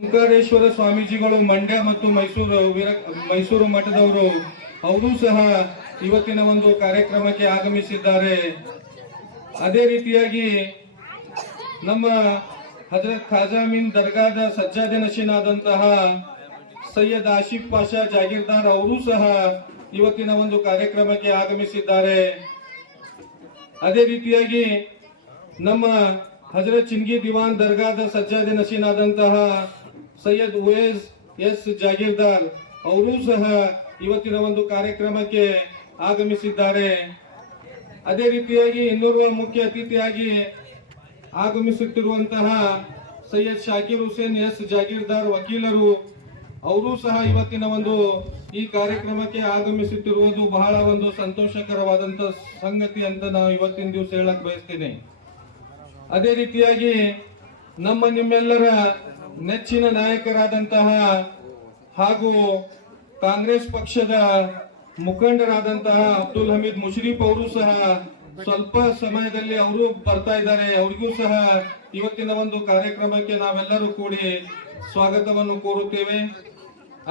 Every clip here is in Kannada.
ಓಂಕಾರೇಶ್ವರ ಸ್ವಾಮೀಜಿಗಳು ಮಂಡ್ಯ ಮತ್ತು ಮೈಸೂರು ಮಠದವರು ಅವರು ಸಹ ಇವತ್ತಿನ ಒಂದು ಕಾರ್ಯಕ್ರಮಕ್ಕೆ ಆಗಮಿಸಿದ್ದಾರೆ. ಅದೇ ರೀತಿಯಾಗಿ ನಮ್ಮ ಹಜರತ್ ಖಾಜಾ ಮೀನ್ ದರ್ಗಾದ ಸಜ್ಜಾದೆ ನಶೀನಾದಂತಹ ಸೈಯದ್ ಆಶಿಫ್ ಪಾಷಾ ಜಾಗೀರ್ದಾರ್ ಅವರು ಸಹ ಇವತ್ತಿನ ಒಂದು ಕಾರ್ಯಕ್ರಮಕ್ಕೆ ಆಗಮಿಸಿದ್ದಾರೆ. ಅದೇ ರೀತಿಯಾಗಿ ನಮ್ಮ ಹಜರತ್ ಚಿಂಗಿ ದಿವಾನ್ ದರ್ಗಾದ ಸಜ್ಜಾದೆ ನಶೀನಾದಂತಹ ಸೈಯದ್ ಉವೇಸ್ ಎಸ್ ಜಾಗೀರ್ದಾರ್ ಅವರು ಸಹ ಇವತ್ತಿನ ಒಂದು ಕಾರ್ಯಕ್ರಮಕ್ಕೆ ಆಗಮಿಸಿದ್ದಾರೆ. ಅದೇ ರೀತಿಯಾಗಿ ಇನ್ನೋರ್ವ ಮುಖ್ಯ ಅತಿಥಿಯಾಗಿ ಆಗಮಿಸುತ್ತಿರುವಂತಹ ಸೈಯದ್ ಶಾಕಿರ್ ಹುಸೇನ್ ಎಸ್ ಜಾಗೀರ್ದಾರ್ ವಕೀಲರು ಅವರು ಸಹ ಇವತ್ತಿನ ಒಂದು ಈ ಕಾರ್ಯಕ್ರಮಕ್ಕೆ ಆಗಮಿಸುತ್ತಿರುವುದು ಬಹಳ ಒಂದು ಸಂತೋಷಕರವಾದಂತಹ ಸಂಗತಿ ಅಂತ ನಾವು ಇವತ್ತಿನ ದಿವಸ ಹೇಳಕ್ ಬಯಸ್ತೇನೆ. ಅದೇ ರೀತಿಯಾಗಿ ನಿಮ್ಮೆಲ್ಲರ ನೆಚ್ಚಿನ ನಾಯಕರಾದಂತಹ ಹಾಗೂ ಕಾಂಗ್ರೆಸ್ ಪಕ್ಷದ ಮುಖಂಡರಾದಂತಹ ಅಬ್ದುಲ್ ಹಮೀದ್ ಮುಷರೀಫ್ ಅವರು ಸಹ ಸ್ವಲ್ಪ ಸಮಯದಲ್ಲಿ ಅವರು ಬರ್ತಾ ಇದ್ದಾರೆ. ಅವರಿಗೂ ಸಹ ಇವತ್ತಿನ ಒಂದು ಕಾರ್ಯಕ್ರಮಕ್ಕೆ ನಾವೆಲ್ಲರೂ ಕೂಡಿ ಸ್ವಾಗತವನ್ನು ಕೋರುತ್ತೇವೆ.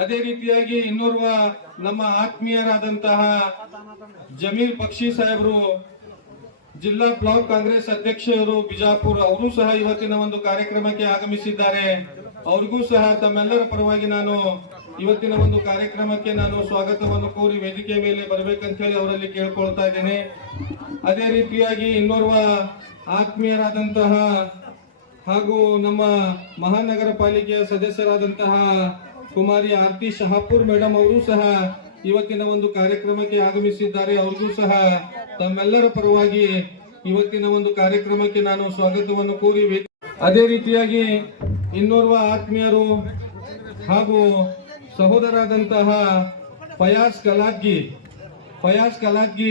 ಅದೇ ರೀತಿಯಾಗಿ ಇನ್ನೋರ್ವ ನಮ್ಮ ಆತ್ಮೀಯರಾದಂತಹ ಜಮೀರ್ ಬಕ್ಷಿ ಸಾಹೇಬರು ಜಿಲ್ಲಾ ಬ್ಲಾಕ್ ಕಾಂಗ್ರೆಸ್ ಅಧ್ಯಕ್ಷರು ಬಿಜಾಪುರ ಅವರು ಸಹ ಇವತ್ತಿನ ಒಂದು ಕಾರ್ಯಕ್ರಮಕ್ಕೆ ಆಗಮಿಸಿದ್ದಾರೆ. ಅವ್ರಿಗೂ ಸಹ ತಮ್ಮೆಲ್ಲರ ಪರವಾಗಿ ನಾನು ಇವತ್ತಿನ ಒಂದು ಕಾರ್ಯಕ್ರಮಕ್ಕೆ ನಾನು ಸ್ವಾಗತವನ್ನು ಕೋರಿ ವೇದಿಕೆ ಮೇಲೆ ಬರ್ಬೇಕಂತ ಹೇಳಿ ಅವರಲ್ಲಿ ಕೇಳ್ಕೊಳ್ತಾ ಇದ್ದೇನೆ. ಅದೇ ರೀತಿಯಾಗಿ ಇನ್ನೋರ್ವ ಆತ್ಮೀಯರಾದಂತಹ ಹಾಗೂ ನಮ್ಮ ಮಹಾನಗರ ಪಾಲಿಕೆಯ ಸದಸ್ಯರಾದಂತಹ ಕುಮಾರಿ ಆರ್ತಿ ಶಹಾಪುರ್ ಮೇಡಮ್ ಅವರು ಸಹ ಇವತ್ತಿನ ಒಂದು ಕಾರ್ಯಕ್ರಮಕ್ಕೆ ಆಗಮಿಸಿದ್ದಾರೆ. ಅವ್ರಿಗೂ ಸಹ ತಮ್ಮೆಲ್ಲರ ಪರವಾಗಿ ಇವತ್ತಿನ ಒಂದು ಕಾರ್ಯಕ್ರಮಕ್ಕೆ ನಾನು ಸ್ವಾಗತವನ್ನು ಕೋರಿ ಅದೇ ರೀತಿಯಾಗಿ ಇನ್ನೋರ್ವ ಆತ್ಮೀಯರು ಹಾಗೂ ಸಹೋದರಾದಂತಹ ಫಯಾಜ್ ಕಲಾದ್ಗಿ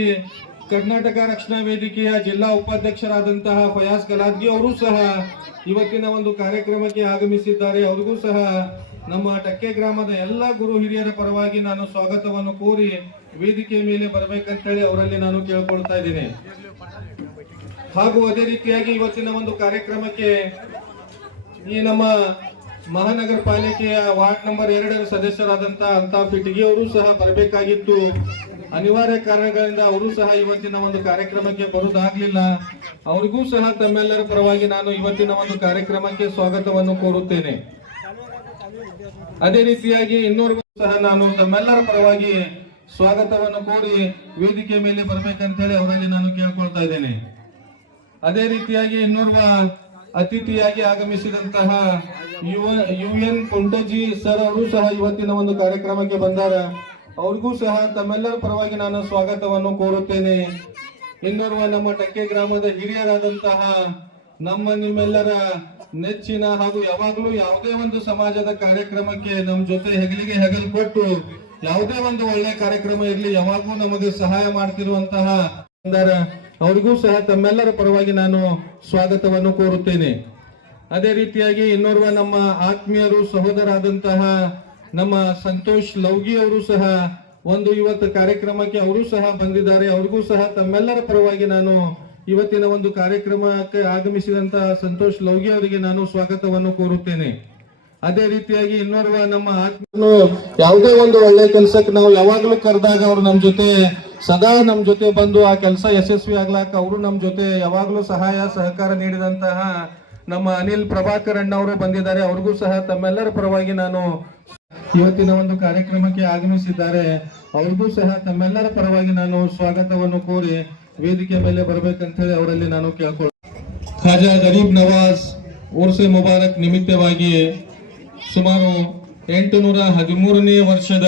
ಕರ್ನಾಟಕ ರಕ್ಷಣಾ ವೇದಿಕೆಯ ಜಿಲ್ಲಾ ಉಪಾಧ್ಯಕ್ಷರಾದಂತಹ ಫಯಾಜ್ ಕಲಾದ್ಗಿ ಅವರು ಸಹ ಇವತ್ತಿನ ಒಂದು ಕಾರ್ಯಕ್ರಮಕ್ಕೆ ಆಗಮಿಸಿದ್ದಾರೆ. ಅವರಿಗೂ ಸಹ ನಮ್ಮ ಟಕ್ಕೆ ಗ್ರಾಮದ ಎಲ್ಲ ಗುರು ಹಿರಿಯರ ಪರವಾಗಿ ನಾನು ಸ್ವಾಗತವನ್ನು ಕೋರಿ ವೇದಿಕೆ ಮೇಲೆ ಬರಬೇಕಂತ ಹೇಳಿ ಅವರಲ್ಲಿ ನಾನು ಕೇಳ್ಕೊಳ್ತಾ ಇದ್ದೇನೆ. ಹಾಗೂ ಅದೇ ರೀತಿಯಾಗಿ ಇವತ್ತಿನ ಒಂದು ಕಾರ್ಯಕ್ರಮಕ್ಕೆ ಈ ನಮ್ಮ ಮಹಾನಗರ ಪಾಲಿಕೆಯ ವಾರ್ಡ್ ನಂಬರ್ 2 ಸದಸ್ಯರಾದಂತಹ ಅಲ್ತಾಫ್ ಇಟಗಿ ಅವರು ಸಹ ಬರಬೇಕಾಗಿತ್ತು. ಅನಿವಾರ್ಯ ಕಾರಣಗಳಿಂದ ಅವರು ಸಹ ಇವತ್ತಿನ ಒಂದು ಕಾರ್ಯಕ್ರಮಕ್ಕೆ ಬರುವುದಾಗ್ಲಿಲ್ಲ. ಅವರಿಗೂ ಸಹ ತಮ್ಮೆಲ್ಲರ ಪರವಾಗಿ ನಾನು ಇವತ್ತಿನ ಒಂದು ಕಾರ್ಯಕ್ರಮಕ್ಕೆ ಸ್ವಾಗತವನ್ನು ಕೋರುತ್ತೇನೆ. ಅದೇ ರೀತಿಯಾಗಿ ಇನ್ನೋರ್ಗೂ ಸಹ ನಾನು ತಮ್ಮೆಲ್ಲರ ಪರವಾಗಿ ಸ್ವಾಗತವನ್ನು ಕೋರಿ ವೇದಿಕೆ ಮೇಲೆ ಬರಬೇಕಂತ ಹೇಳಿ ಅವರಲ್ಲಿ ನಾನು ಕೇಳ್ಕೊಳ್ತಾ ಇದ್ದೇನೆ. ಅದೇ ರೀತಿಯಾಗಿ ಇನ್ನೋರ್ವ ಅತಿಥಿಯಾಗಿ ಆಗಮಿಸಿದಂತಹ UN ಕುಂಟಜಿ ಸರ್ ಅವರು ಸಹ ಇವತ್ತಿನ ಒಂದು ಕಾರ್ಯಕ್ರಮಕ್ಕೆ ಬಂದಾರ. ಅವ್ರಿಗೂ ಸಹ ತಮ್ಮೆಲ್ಲರ ಪರವಾಗಿ ನಾನು ಸ್ವಾಗತವನ್ನು ಕೋರುತ್ತೇನೆ. ಇನ್ನೋರ್ವ ನಮ್ಮ ಟಕ್ಕೆ ಗ್ರಾಮದ ಹಿರಿಯರಾದಂತಹ ನಿಮ್ಮೆಲ್ಲರ ನೆಚ್ಚಿನ ಹಾಗೂ ಯಾವಾಗಲೂ ಯಾವುದೇ ಒಂದು ಸಮಾಜದ ಕಾರ್ಯಕ್ರಮಕ್ಕೆ ನಮ್ಮ ಜೊತೆ ಹೆಗಲಿಗೆ ಹೆಗಲು ಕೊಟ್ಟು ಯಾವುದೇ ಒಂದು ಒಳ್ಳೆ ಕಾರ್ಯಕ್ರಮ ಇರಲಿ ಯಾವಾಗೂ ನಮಗೆ ಸಹಾಯ ಮಾಡ್ತಿರುವಂತಹ ಅವರಿಗೂ ಸಹ ತಮ್ಮೆಲ್ಲರ ಪರವಾಗಿ ನಾನು ಸ್ವಾಗತವನ್ನು ಕೋರುತ್ತೇನೆ. ಅದೇ ರೀತಿಯಾಗಿ ಇನ್ನೋರ್ವ ನಮ್ಮ ಆತ್ಮೀಯರು ಸಹೋದರಾದಂತಹ ನಮ್ಮ ಸಂತೋಷ್ ಲೌಗಿ ಅವರು ಸಹ ಒಂದು ಇವತ್ತು ಕಾರ್ಯಕ್ರಮಕ್ಕೆ ಅವರು ಸಹ ಬಂದಿದ್ದಾರೆ. ಅವ್ರಿಗೂ ಸಹ ತಮ್ಮೆಲ್ಲರ ಪರವಾಗಿ ನಾನು ಇವತ್ತಿನ ಒಂದು ಕಾರ್ಯಕ್ರಮಕ್ಕೆ ಆಗಮಿಸಿದಂತಹ ಸಂತೋಷ್ ಲೌಗಿ ಅವರಿಗೆ ನಾನು ಸ್ವಾಗತವನ್ನು ಕೋರುತ್ತೇನೆ. ಅದೇ ರೀತಿಯಾಗಿ ಇನ್ನೋರ್ವ ನಮ್ಮ ಯಾವುದೇ ಒಂದು ಒಳ್ಳೆ ಕೆಲಸಕ್ಕೆ ನಾವು ಯಾವಾಗಲೂ ಕರೆದಾಗ ಅವರು ನಮ್ಮ ಜೊತೆ ಸದಾ ನಮ್ಮ ಜೊತೆ ಬಂದು ಆ ಕೆಲಸ ಯಶಸ್ವಿ ಆಗ್ಲಾಕ ಅವರು ನಮ್ಮ ಜೊತೆ ಯಾವಾಗಲೂ ಸಹಾಯ ಸಹಕಾರ ನೀಡಿದಂತಹ ನಮ್ಮ ಅನಿಲ್ ಪ್ರಭಾಕರ್ ಅಣ್ಣ ಅವರು ಬಂದಿದ್ದಾರೆ. ಅವ್ರಿಗೂ ಸಹ ತಮ್ಮೆಲ್ಲರ ಪರವಾಗಿ ನಾನು ಇವತ್ತಿನ ಒಂದು ಕಾರ್ಯಕ್ರಮಕ್ಕೆ ಆಗಮಿಸಿದ್ದಾರೆ. ಅವ್ರಿಗೂ ಸಹ ತಮ್ಮೆಲ್ಲರ ಪರವಾಗಿ ನಾನು ಸ್ವಾಗತವನ್ನು ಕೋರಿ ವೇದಿಕೆ ಮೇಲೆ ಬರ್ಬೇಕಂತ ಹೇಳಿ ಅವರಲ್ಲಿ ನಾನು ಖಾಜಾ ಗರೀಬ್ ನವಾಜ್ ಉರ್ಸೆ ಮುಬಾರಕ್ ನಿಮಿತ್ತವಾಗಿ ಸುಮಾರು 813ನೇ ವರ್ಷದ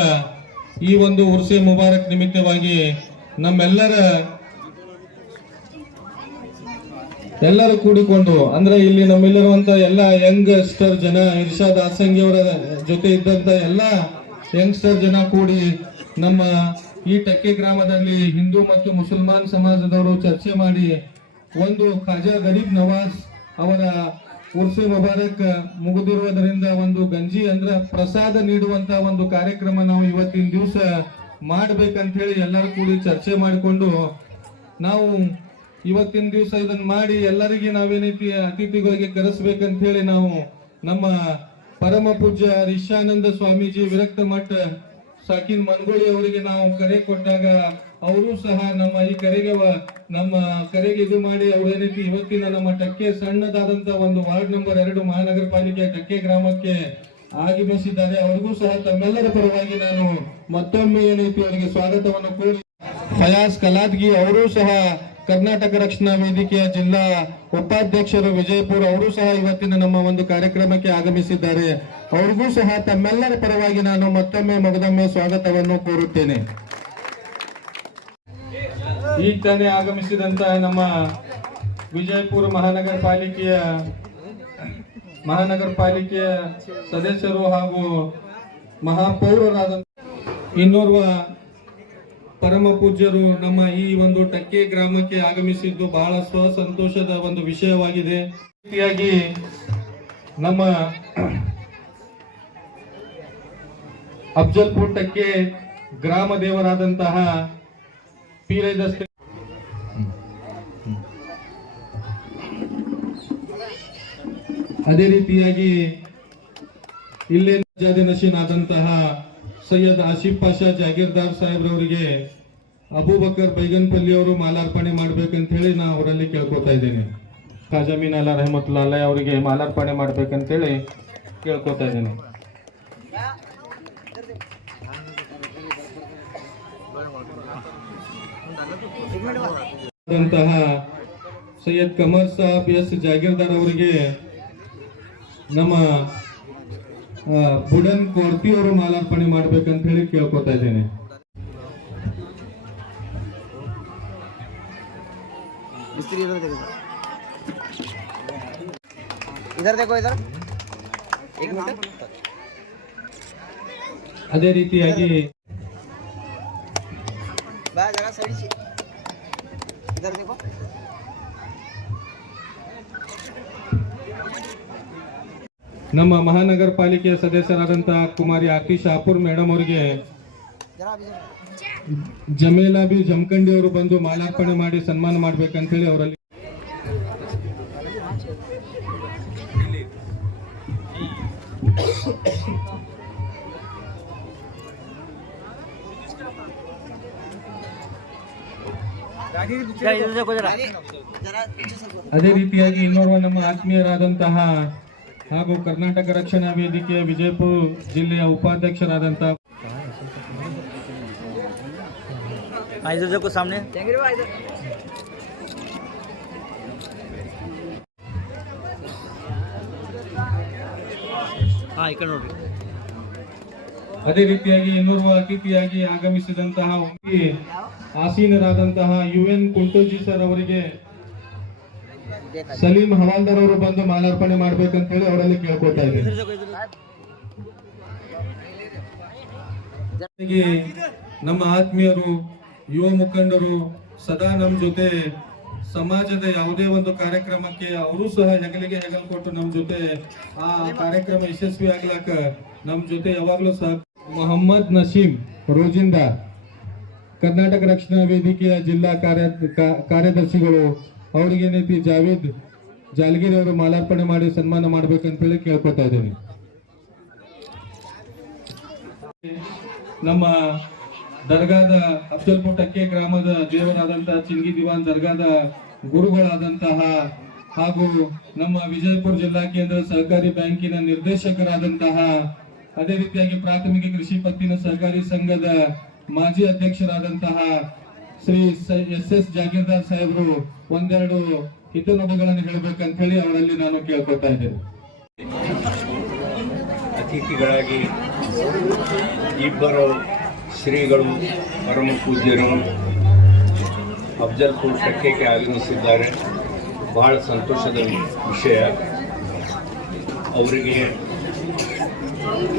ಈ ಒಂದು ಉರ್ಸೆ ಮುಬಾರಕ್ ನಿಮಿತ್ತವಾಗಿ ಎಲ್ಲರೂ ಕೂಡಿಕೊಂಡು ಅಂದ್ರೆ ಇಲ್ಲಿ ನಮ್ಮೆಲ್ಲರುವಂತ ಎಲ್ಲ ಯಂಗ್ಸ್ಟರ್ ಜನ ಇರ್ಷಾದ್ ಆಸಂಗಿ ಅವರ ಜೊತೆ ಇದ್ದಂತ ಎಲ್ಲ ಯಂಗ್ಸ್ಟರ್ ಜನ ಕೂಡಿ ನಮ್ಮ ಈ ಟಕ್ಕೆ ಗ್ರಾಮದಲ್ಲಿ ಹಿಂದೂ ಮತ್ತು ಮುಸಲ್ಮಾನ್ ಸಮಾಜದವರು ಚರ್ಚೆ ಮಾಡಿ ಒಂದು ಖಾಜಾ ಗರೀಬ್ ನವಾಜ್ ಅವರ ಉರ್ಸೆ ಮುಬಾರಕ್ ಮುಗಿದಿರುವುದರಿಂದ ಒಂದು ಗಂಜಿ ಅಂದ್ರೆ ಪ್ರಸಾದ ನೀಡುವಂತ ಒಂದು ಕಾರ್ಯಕ್ರಮ ನಾವು ಇವತ್ತಿನ ದಿವಸ ಮಾಡ್ಬೇಕಂತ ಹೇಳಿ ಎಲ್ಲರೂ ಕೂಡಿ ಚರ್ಚೆ ಮಾಡಿಕೊಂಡು ನಾವು ಇವತ್ತಿನ ದಿವಸ ಇದನ್ನ ಮಾಡಿ ಎಲ್ಲರಿಗೆ ನಾವೇನೈತಿ ಅತಿಥಿಗಳಿಗೆ ಕರೆಸಬೇಕಂತ ಹೇಳಿ ನಾವು ನಮ್ಮ ಪರಮ ಪೂಜ್ಯ ರಿಷಾನಂದ ಸ್ವಾಮೀಜಿ ವಿರಕ್ತ ಮಠ ಸಾಕಿನ್ ಮನ್ಗೋಳಿ ಅವರಿಗೆ ನಾವು ಕರೆ ಕೊಟ್ಟಾಗ ಅವರು ಸಹ ನಮ್ಮ ಕರೆಗೆ ಇದು ಮಾಡಿ ಅವರೇನೈತಿ ಇವತ್ತಿನ ನಮ್ಮ ಟಕ್ಕೆ ಸಣ್ಣದಾದಂತ ಒಂದು ವಾರ್ಡ್ ನಂಬರ್ 2 ಮಹಾನಗರ ಪಾಲಿಕೆ ಟಕ್ಕೆ ಗ್ರಾಮಕ್ಕೆ ಆಗಮಿಸಿದ್ದಾರೆ. ಅವ್ರಿಗೂ ಸಹ ತಮ್ಮೆಲ್ಲರ ಪರವಾಗಿ ನಾನು ಮತ್ತೊಮ್ಮೆ ಏನೈತಿ ಅವರಿಗೆ ಸ್ವಾಗತವನ್ನು ಕೋರಿ ಫಯಾಜ್ ಕಲಾದ್ಗಿ ಅವರು ಸಹ ಕರ್ನಾಟಕ ರಕ್ಷಣಾ ವೇದಿಕೆಯ ಜಿಲ್ಲಾ ಉಪಾಧ್ಯಕ್ಷರು ವಿಜಯಪುರ ಅವರು ಸಹ ಇವತ್ತಿನ ನಮ್ಮ ಒಂದು ಕಾರ್ಯಕ್ರಮಕ್ಕೆ ಆಗಮಿಸಿದ್ದಾರೆ. ಅವ್ರಿಗೂ ಸಹ ತಮ್ಮೆಲ್ಲರ ಪರವಾಗಿ ನಾನು ಮತ್ತೊಮ್ಮೆ ಮಗದೊಮ್ಮೆ ಸ್ವಾಗತವನ್ನು ಕೋರುತ್ತೇನೆ. ಈಗ ತಾನೇ ಆಗಮಿಸಿದಂತಹ ನಮ್ಮ ವಿಜಯಪುರ ಮಹಾನಗರ ಪಾಲಿಕೆಯ ಸದಸ್ಯರು ಹಾಗೂ ಮಹಾಪೌರರಾದ ಇನ್ನೋರ್ವ ಪರಮ ಪೂಜ್ಯರು ನಮ್ಮ ಈ ಒಂದು ಟಕ್ಕೆ ಗ್ರಾಮಕ್ಕೆ ಆಗಮಿಸಿದ್ದು ಬಹಳ ಸಂತೋಷದ ಒಂದು ವಿಷಯವಾಗಿದೆ. ರೀತಿಯಾಗಿ ನಮ್ಮ ಅಫ್ಜಲ್ಪುರ್ ಟಕ್ಕೆ ಗ್ರಾಮ ದೇವರಾದಂತಹ ಪೀರದಸ್ತೆ ಅದೇ ರೀತಿಯಾಗಿ ಇಲ್ಲೇ ನಶೀನಾದಂತಹ ಸೈಯದ್ ಆಸಿಫ್ ಪಾಷಾ ಜಾಗೀರ್ದಾರ್ ಸಾಹೇಬ್ರವರಿಗೆ ಅಬೂಬಕರ್ ಬೈಗನ್ಪಲ್ಲಿ ಅವರು ಮಾಲಾರ್ಪಣೆ ಮಾಡ್ಬೇಕಂತ ಹೇಳಿ ನಾ ಅವರಲ್ಲಿ ಕೇಳ್ಕೊತಾ ಇದ್ದೇನೆ. ಖಾಜಮೀನ್ ಅಲ್ಲಾ ರಹಮತುಲ್ಲಾ ಅಲೈ ಅವರಿಗೆ ಮಾಲಾರ್ಪಣೆ ಮಾಡ್ಬೇಕಂತ ಹೇಳಿ ಕೇಳ್ಕೊತಾ ಇದ್ದೇನೆ. ಸೈಯದ್ ಕಮರ್ ಸಾಬ್ ಎಸ್ ಜಾಗೀರ್ದಾರ್ ಅವರಿಗೆ ನಮ್ಮ ಬುಡನ್ ಕೋರ್ತಿ ಅವರು ಮಾಲಾರ್ಪಣೆ ಮಾಡ್ಬೇಕಂತ ಹೇಳಿ ಕೇಳ್ಕೊತಾ ಇದ್ದೇನೆ. ಅದೇ ರೀತಿಯಾಗಿ ನಮ್ಮ ಮಹಾನಗರ ಪಾಲಿಕೆಯ ಸದಸ್ಯರಾದಂತಹ ಕುಮಾರಿ ಆರ್ತಿ ಶಾಪುರ್ ಮೇಡಮ್ ಅವರಿಗೆ ಜಮೇಲಾ ಬಿ ಜಮಖಂಡಿ ಅವರು ಬಂದು ಮಾಲಾರ್ಪಣೆ ಮಾಡಿ ಸನ್ಮಾನ ಮಾಡ್ಬೇಕಂತ ಹೇಳಿ ಅವರಲ್ಲಿ ಅದೇ ರೀತಿಯಾಗಿ ಇನ್ನೋರ್ವ ನಮ್ಮ ಆತ್ಮೀಯರಾದಂತಹ ಹಾಗೂ ಕರ್ನಾಟಕ ರಕ್ಷಣಾ ವೇದಿಕೆಯ ವಿಜಯಪುರ ಜಿಲ್ಲೆಯ ಉಪಾಧ್ಯಕ್ಷರಾದಂತಹ ಸಾಮನೆ ನೋಡ್ರಿ. ಅದೇ ರೀತಿಯಾಗಿ ಇನ್ನೋರ್ವ ಅತಿಥಿಯಾಗಿ ಆಗಮಿಸಿದಂತಹ ಆಸೀನರಾದಂತಹ UN ಕುಂಟೋಜಿ ಸರ್ ಅವರಿಗೆ ಸಲೀಂ ಹವಾಲ್ದಾರ್ ಅವರು ಬಂದು ಮಾಲಾರ್ಪಣೆ ಮಾಡ್ಬೇಕಂತ ಹೇಳಿ ಅವರಲ್ಲಿ ಕೇಳ್ಕೊತಾ ಇದ್ದೇನೆ. ನಮ್ಮ ಆತ್ಮೀಯರು ಯುವ ಮುಖಂಡರು ಸದಾ ನಮ್ಮ ಜೊತೆ ಸಮಾಜದ ಯಾವುದೇ ಒಂದು ಕಾರ್ಯಕ್ರಮಕ್ಕೆ ಅವರು ಸಹ ಹೆಗಲಿಗೆ ಹೆಗಲು ಕೊಟ್ಟು ನಮ್ಮ ಜೊತೆ ಆ ಕಾರ್ಯಕ್ರಮ ಯಶಸ್ವಿ ಆಗ್ಲಕ್ಕ ನಮ್ಮ ಜೊತೆ ಯಾವಾಗ್ಲೂ ಸಹ ಮೊಹಮ್ಮದ್ ನಸೀಂ ರೋಜಿಂದಾರ್ ಕರ್ನಾಟಕ ರಕ್ಷಣಾ ವೇದಿಕೆಯ ಜಿಲ್ಲಾ ಕಾರ್ಯದರ್ಶಿಗಳು ಅವರಿಗೆ ಏನೈತಿ ಜಾವೇದ್ ಜಾಲಗಿರಿ ಅವರು ಮಾಲಾರ್ಪಣೆ ಮಾಡಿ ಸನ್ಮಾನ ಮಾಡ್ಬೇಕಂತ ಹೇಳಿ ಕೇಳ್ಕೊತಾ ಇದ್ದೇನೆ. ನಮ್ಮ ದರ್ಗಾದ ಅಫ್ಜಲ್ಪುರ್ ಟಕ್ಕೆ ಗ್ರಾಮದ ದೇವರಾದಂತಹ ಚಿಂಗಿ ದಿವಾನ್ ದರ್ಗಾದ ಗುರುಗಳಾದಂತಹ ಹಾಗೂ ನಮ್ಮ ವಿಜಯಪುರ ಜಿಲ್ಲಾ ಕೇಂದ್ರ ಸಹಕಾರಿ ಬ್ಯಾಂಕಿನ ನಿರ್ದೇಶಕರಾದಂತಹ ಅದೇ ರೀತಿಯಾಗಿ ಪ್ರಾಥಮಿಕ ಕೃಷಿ ಪತ್ತಿನ ಸಹಕಾರಿ ಸಂಘದ ಮಾಜಿ ಅಧ್ಯಕ್ಷರಾದಂತಹ ಶ್ರೀ SS ಜಾಗೀರ್ದಾರ್ ಸಾಹೇಬರು ಒಂದೆರಡು ಹಿತನುಡಿಗಳನ್ನು ಹೇಳಬೇಕಂತ ಹೇಳಿ ಅವರಲ್ಲಿ ನಾನು ಕೇಳ್ಕೊತಾ ಇದ್ದೇನೆ. ಅತಿಥಿಗಳಾಗಿ ಇಬ್ಬರು ಶ್ರೀಗಳು ಪರಮ ಪೂಜ್ಯರು ಅಫ್ಜಲ್ಪುರ್ ಟಕ್ಕೆಗೆ ಆಗಮಿಸಿದ್ದಾರೆ. ಬಹಳ ಸಂತೋಷದ ವಿಷಯ. ಅವರಿಗೆ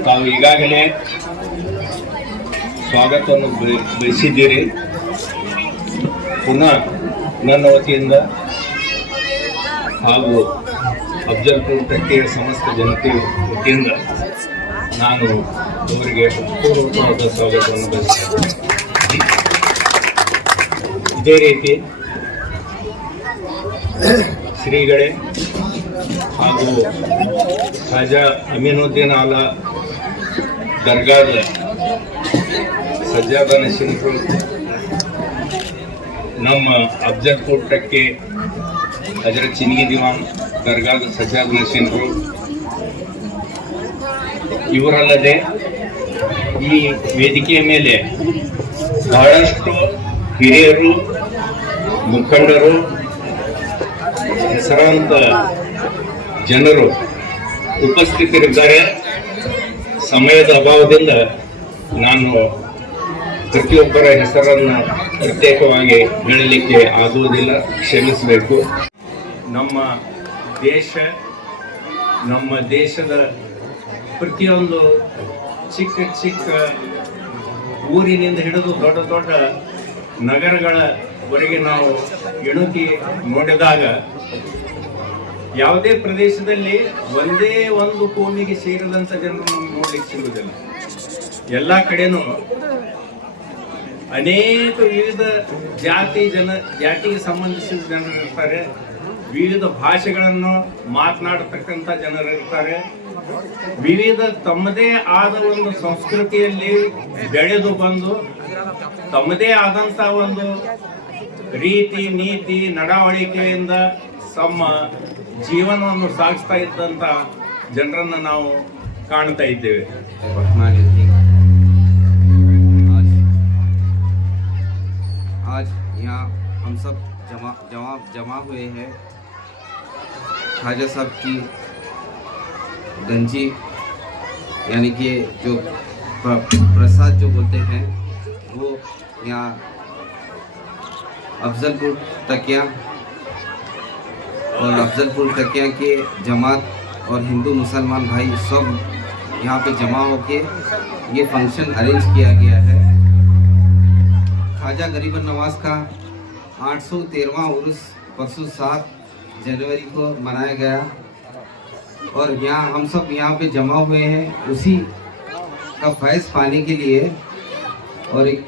ತಾವು ಈಗಾಗಲೇ ಸ್ವಾಗತವನ್ನು ಬಯಸಿದ್ದೀರಿ. ಪುನಃ ನನ್ನ ವತಿಯಿಂದ ಹಾಗೂ ಅಫ್ಜಲ್ಪುರ್ ಟಕ್ಕೆಯ ಸಮಸ್ತ ಜನತೆ ವತಿಯಿಂದ ನಾನು ಅವರಿಗೆ ಪೂರ್ವಕವಾದ ಸ್ವಾಗತವನ್ನು ಬಯಸುತ್ತೇನೆ. ಇದೇ ರೀತಿ ಶ್ರೀಗಳೇ ಹಾಗೂ ख्वाजा अमीनुद्दीन आला दरगाದ ಸಜ್ಜಾದ ನಶೀನ್ರು ನಮ್ಮ ಅಫ್ಜಲ್ಪುರ್ ಟಕ್ಕೆ ಹಜರತ್ ಚಿನ್ಗಿ ದಿವಾನ್ ದರ್ಗಾದ ಸಜ್ಜಾದ ನಶೀನ್ರು ಇವರಲ್ಲದೆ ಈ ವೇದಿಕೆಯ ಮೇಲೆ ಬಹಳಷ್ಟು ಹಿರಿಯರು ಮುಖಂಡರು ಹೆಸರಾಂತ ಜನರು ಉಪಸ್ಥಿತರಿದ್ದಾರೆ. ಸಮಯದ ಅಭಾವದಿಂದ ನಾನು ಪ್ರತಿಯೊಬ್ಬರ ಹೆಸರನ್ನು ಪ್ರತ್ಯೇಕವಾಗಿ ಹೇಳಲಿಕ್ಕೆ ಆಗುವುದಿಲ್ಲ, ಕ್ಷಮಿಸಬೇಕು. ನಮ್ಮ ದೇಶದ ಪ್ರತಿಯೊಂದು ಚಿಕ್ಕ ಚಿಕ್ಕ ಊರಿನಿಂದ ಹಿಡಿದು ದೊಡ್ಡ ದೊಡ್ಡ ನಗರಗಳವರೆಗೆ ನಾವು ಇಣುಕಿ ನೋಡಿದಾಗ ಯಾವುದೇ ಪ್ರದೇಶದಲ್ಲಿ ಒಂದೇ ಒಂದು ಕೋಮಿಗೆ ಸೇರಿದಂಥ ಜನರನ್ನು ನೋಡ್ಲಿಕ್ಕೆ ಸಿಗುವುದಿಲ್ಲ. ಎಲ್ಲ ಕಡೆನೂ ಅನೇಕ ವಿವಿಧ ಜಾತಿಗೆ ಸಂಬಂಧಿಸಿದ ಜನರು ಇರ್ತಾರೆ, ವಿವಿಧ ಭಾಷೆಗಳನ್ನು ಮಾತನಾಡತಕ್ಕಂಥ ಜನರು ಇರ್ತಾರೆ, ವಿವಿಧ ತಮ್ಮದೇ ಆದ ಒಂದು ಸಂಸ್ಕೃತಿಯಲ್ಲಿ ಬೆಳೆದು ಬಂದು ತಮ್ಮದೇ ಆದಂಥ ಒಂದು ರೀತಿ ನೀತಿ ನಡವಳಿಕೆಯಿಂದ ತಮ್ಮ ಜೀವನವನ್ನು ಸಾಗಿಸ್ತಾ ಇದ್ದಂಥ ಜನರನ್ನು ನಾವು ಕಾಣ್ತಾ ಇದ್ದೇವೆ. आज यहाँ हम सब जमा हुए हैं ख्वाजा साहब की गंजी यानी कि जो प्रसाद जो बोलते हैं वो यहाँ अफजलपुर तकिया और अफजलपुर तकिया के जमात और हिंदू मुसलमान भाई सब यहाँ पे जमा होके ये फंक्शन अरेंज किया गया है। ख्वाजा गरीबन नवाज का 813वां उर्स परसों 7 जनवरी को मनाया गया और यहाँ हम सब यहाँ पे जमा हुए हैं उसी का फैज़ पाने के लिए। और एक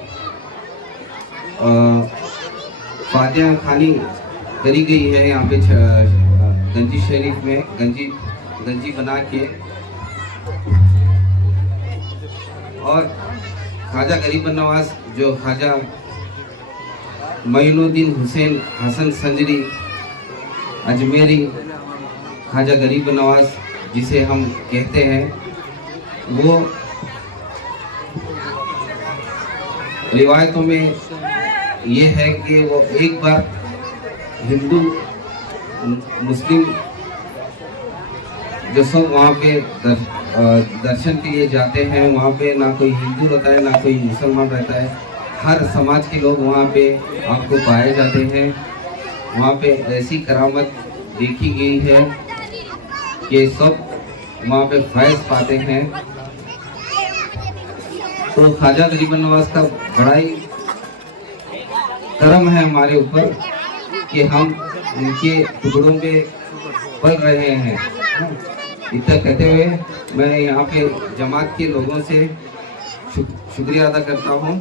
फातिहा खानी करी गई है यहाँ पे गंजी शरीफ में गंजी बना के। और ख्वाजा गरीबन नवाज जो ख्वाजा मोइनुद्दीन हुसैन हसन संजरी अजमेरी ख्वाजा गरीबन नवाज जिसे हम कहते हैं, वो रिवायतों में ये है कि वो एक बार हिंदू मुस्लिम जो सब वहाँ पे दर्शन के लिए जाते हैं, वहाँ पे ना कोई हिंदू रहता है ना कोई मुसलमान रहता है, हर समाज के लोग वहाँ पे आपको पाए जाते हैं। वहाँ पे ऐसी करामत देखी गई है कि सब वहाँ पे फैज़ पाते हैं। तो ख्वाजा गरीबन नवाज का बड़ा ही करम है हमारे ऊपर कि हम इनके टुकड़ों पे पल रहे हैं। इतना कहते हुए मैं यहाँ पे जमात के लोगों से शुक्रिया अदा करता हूँ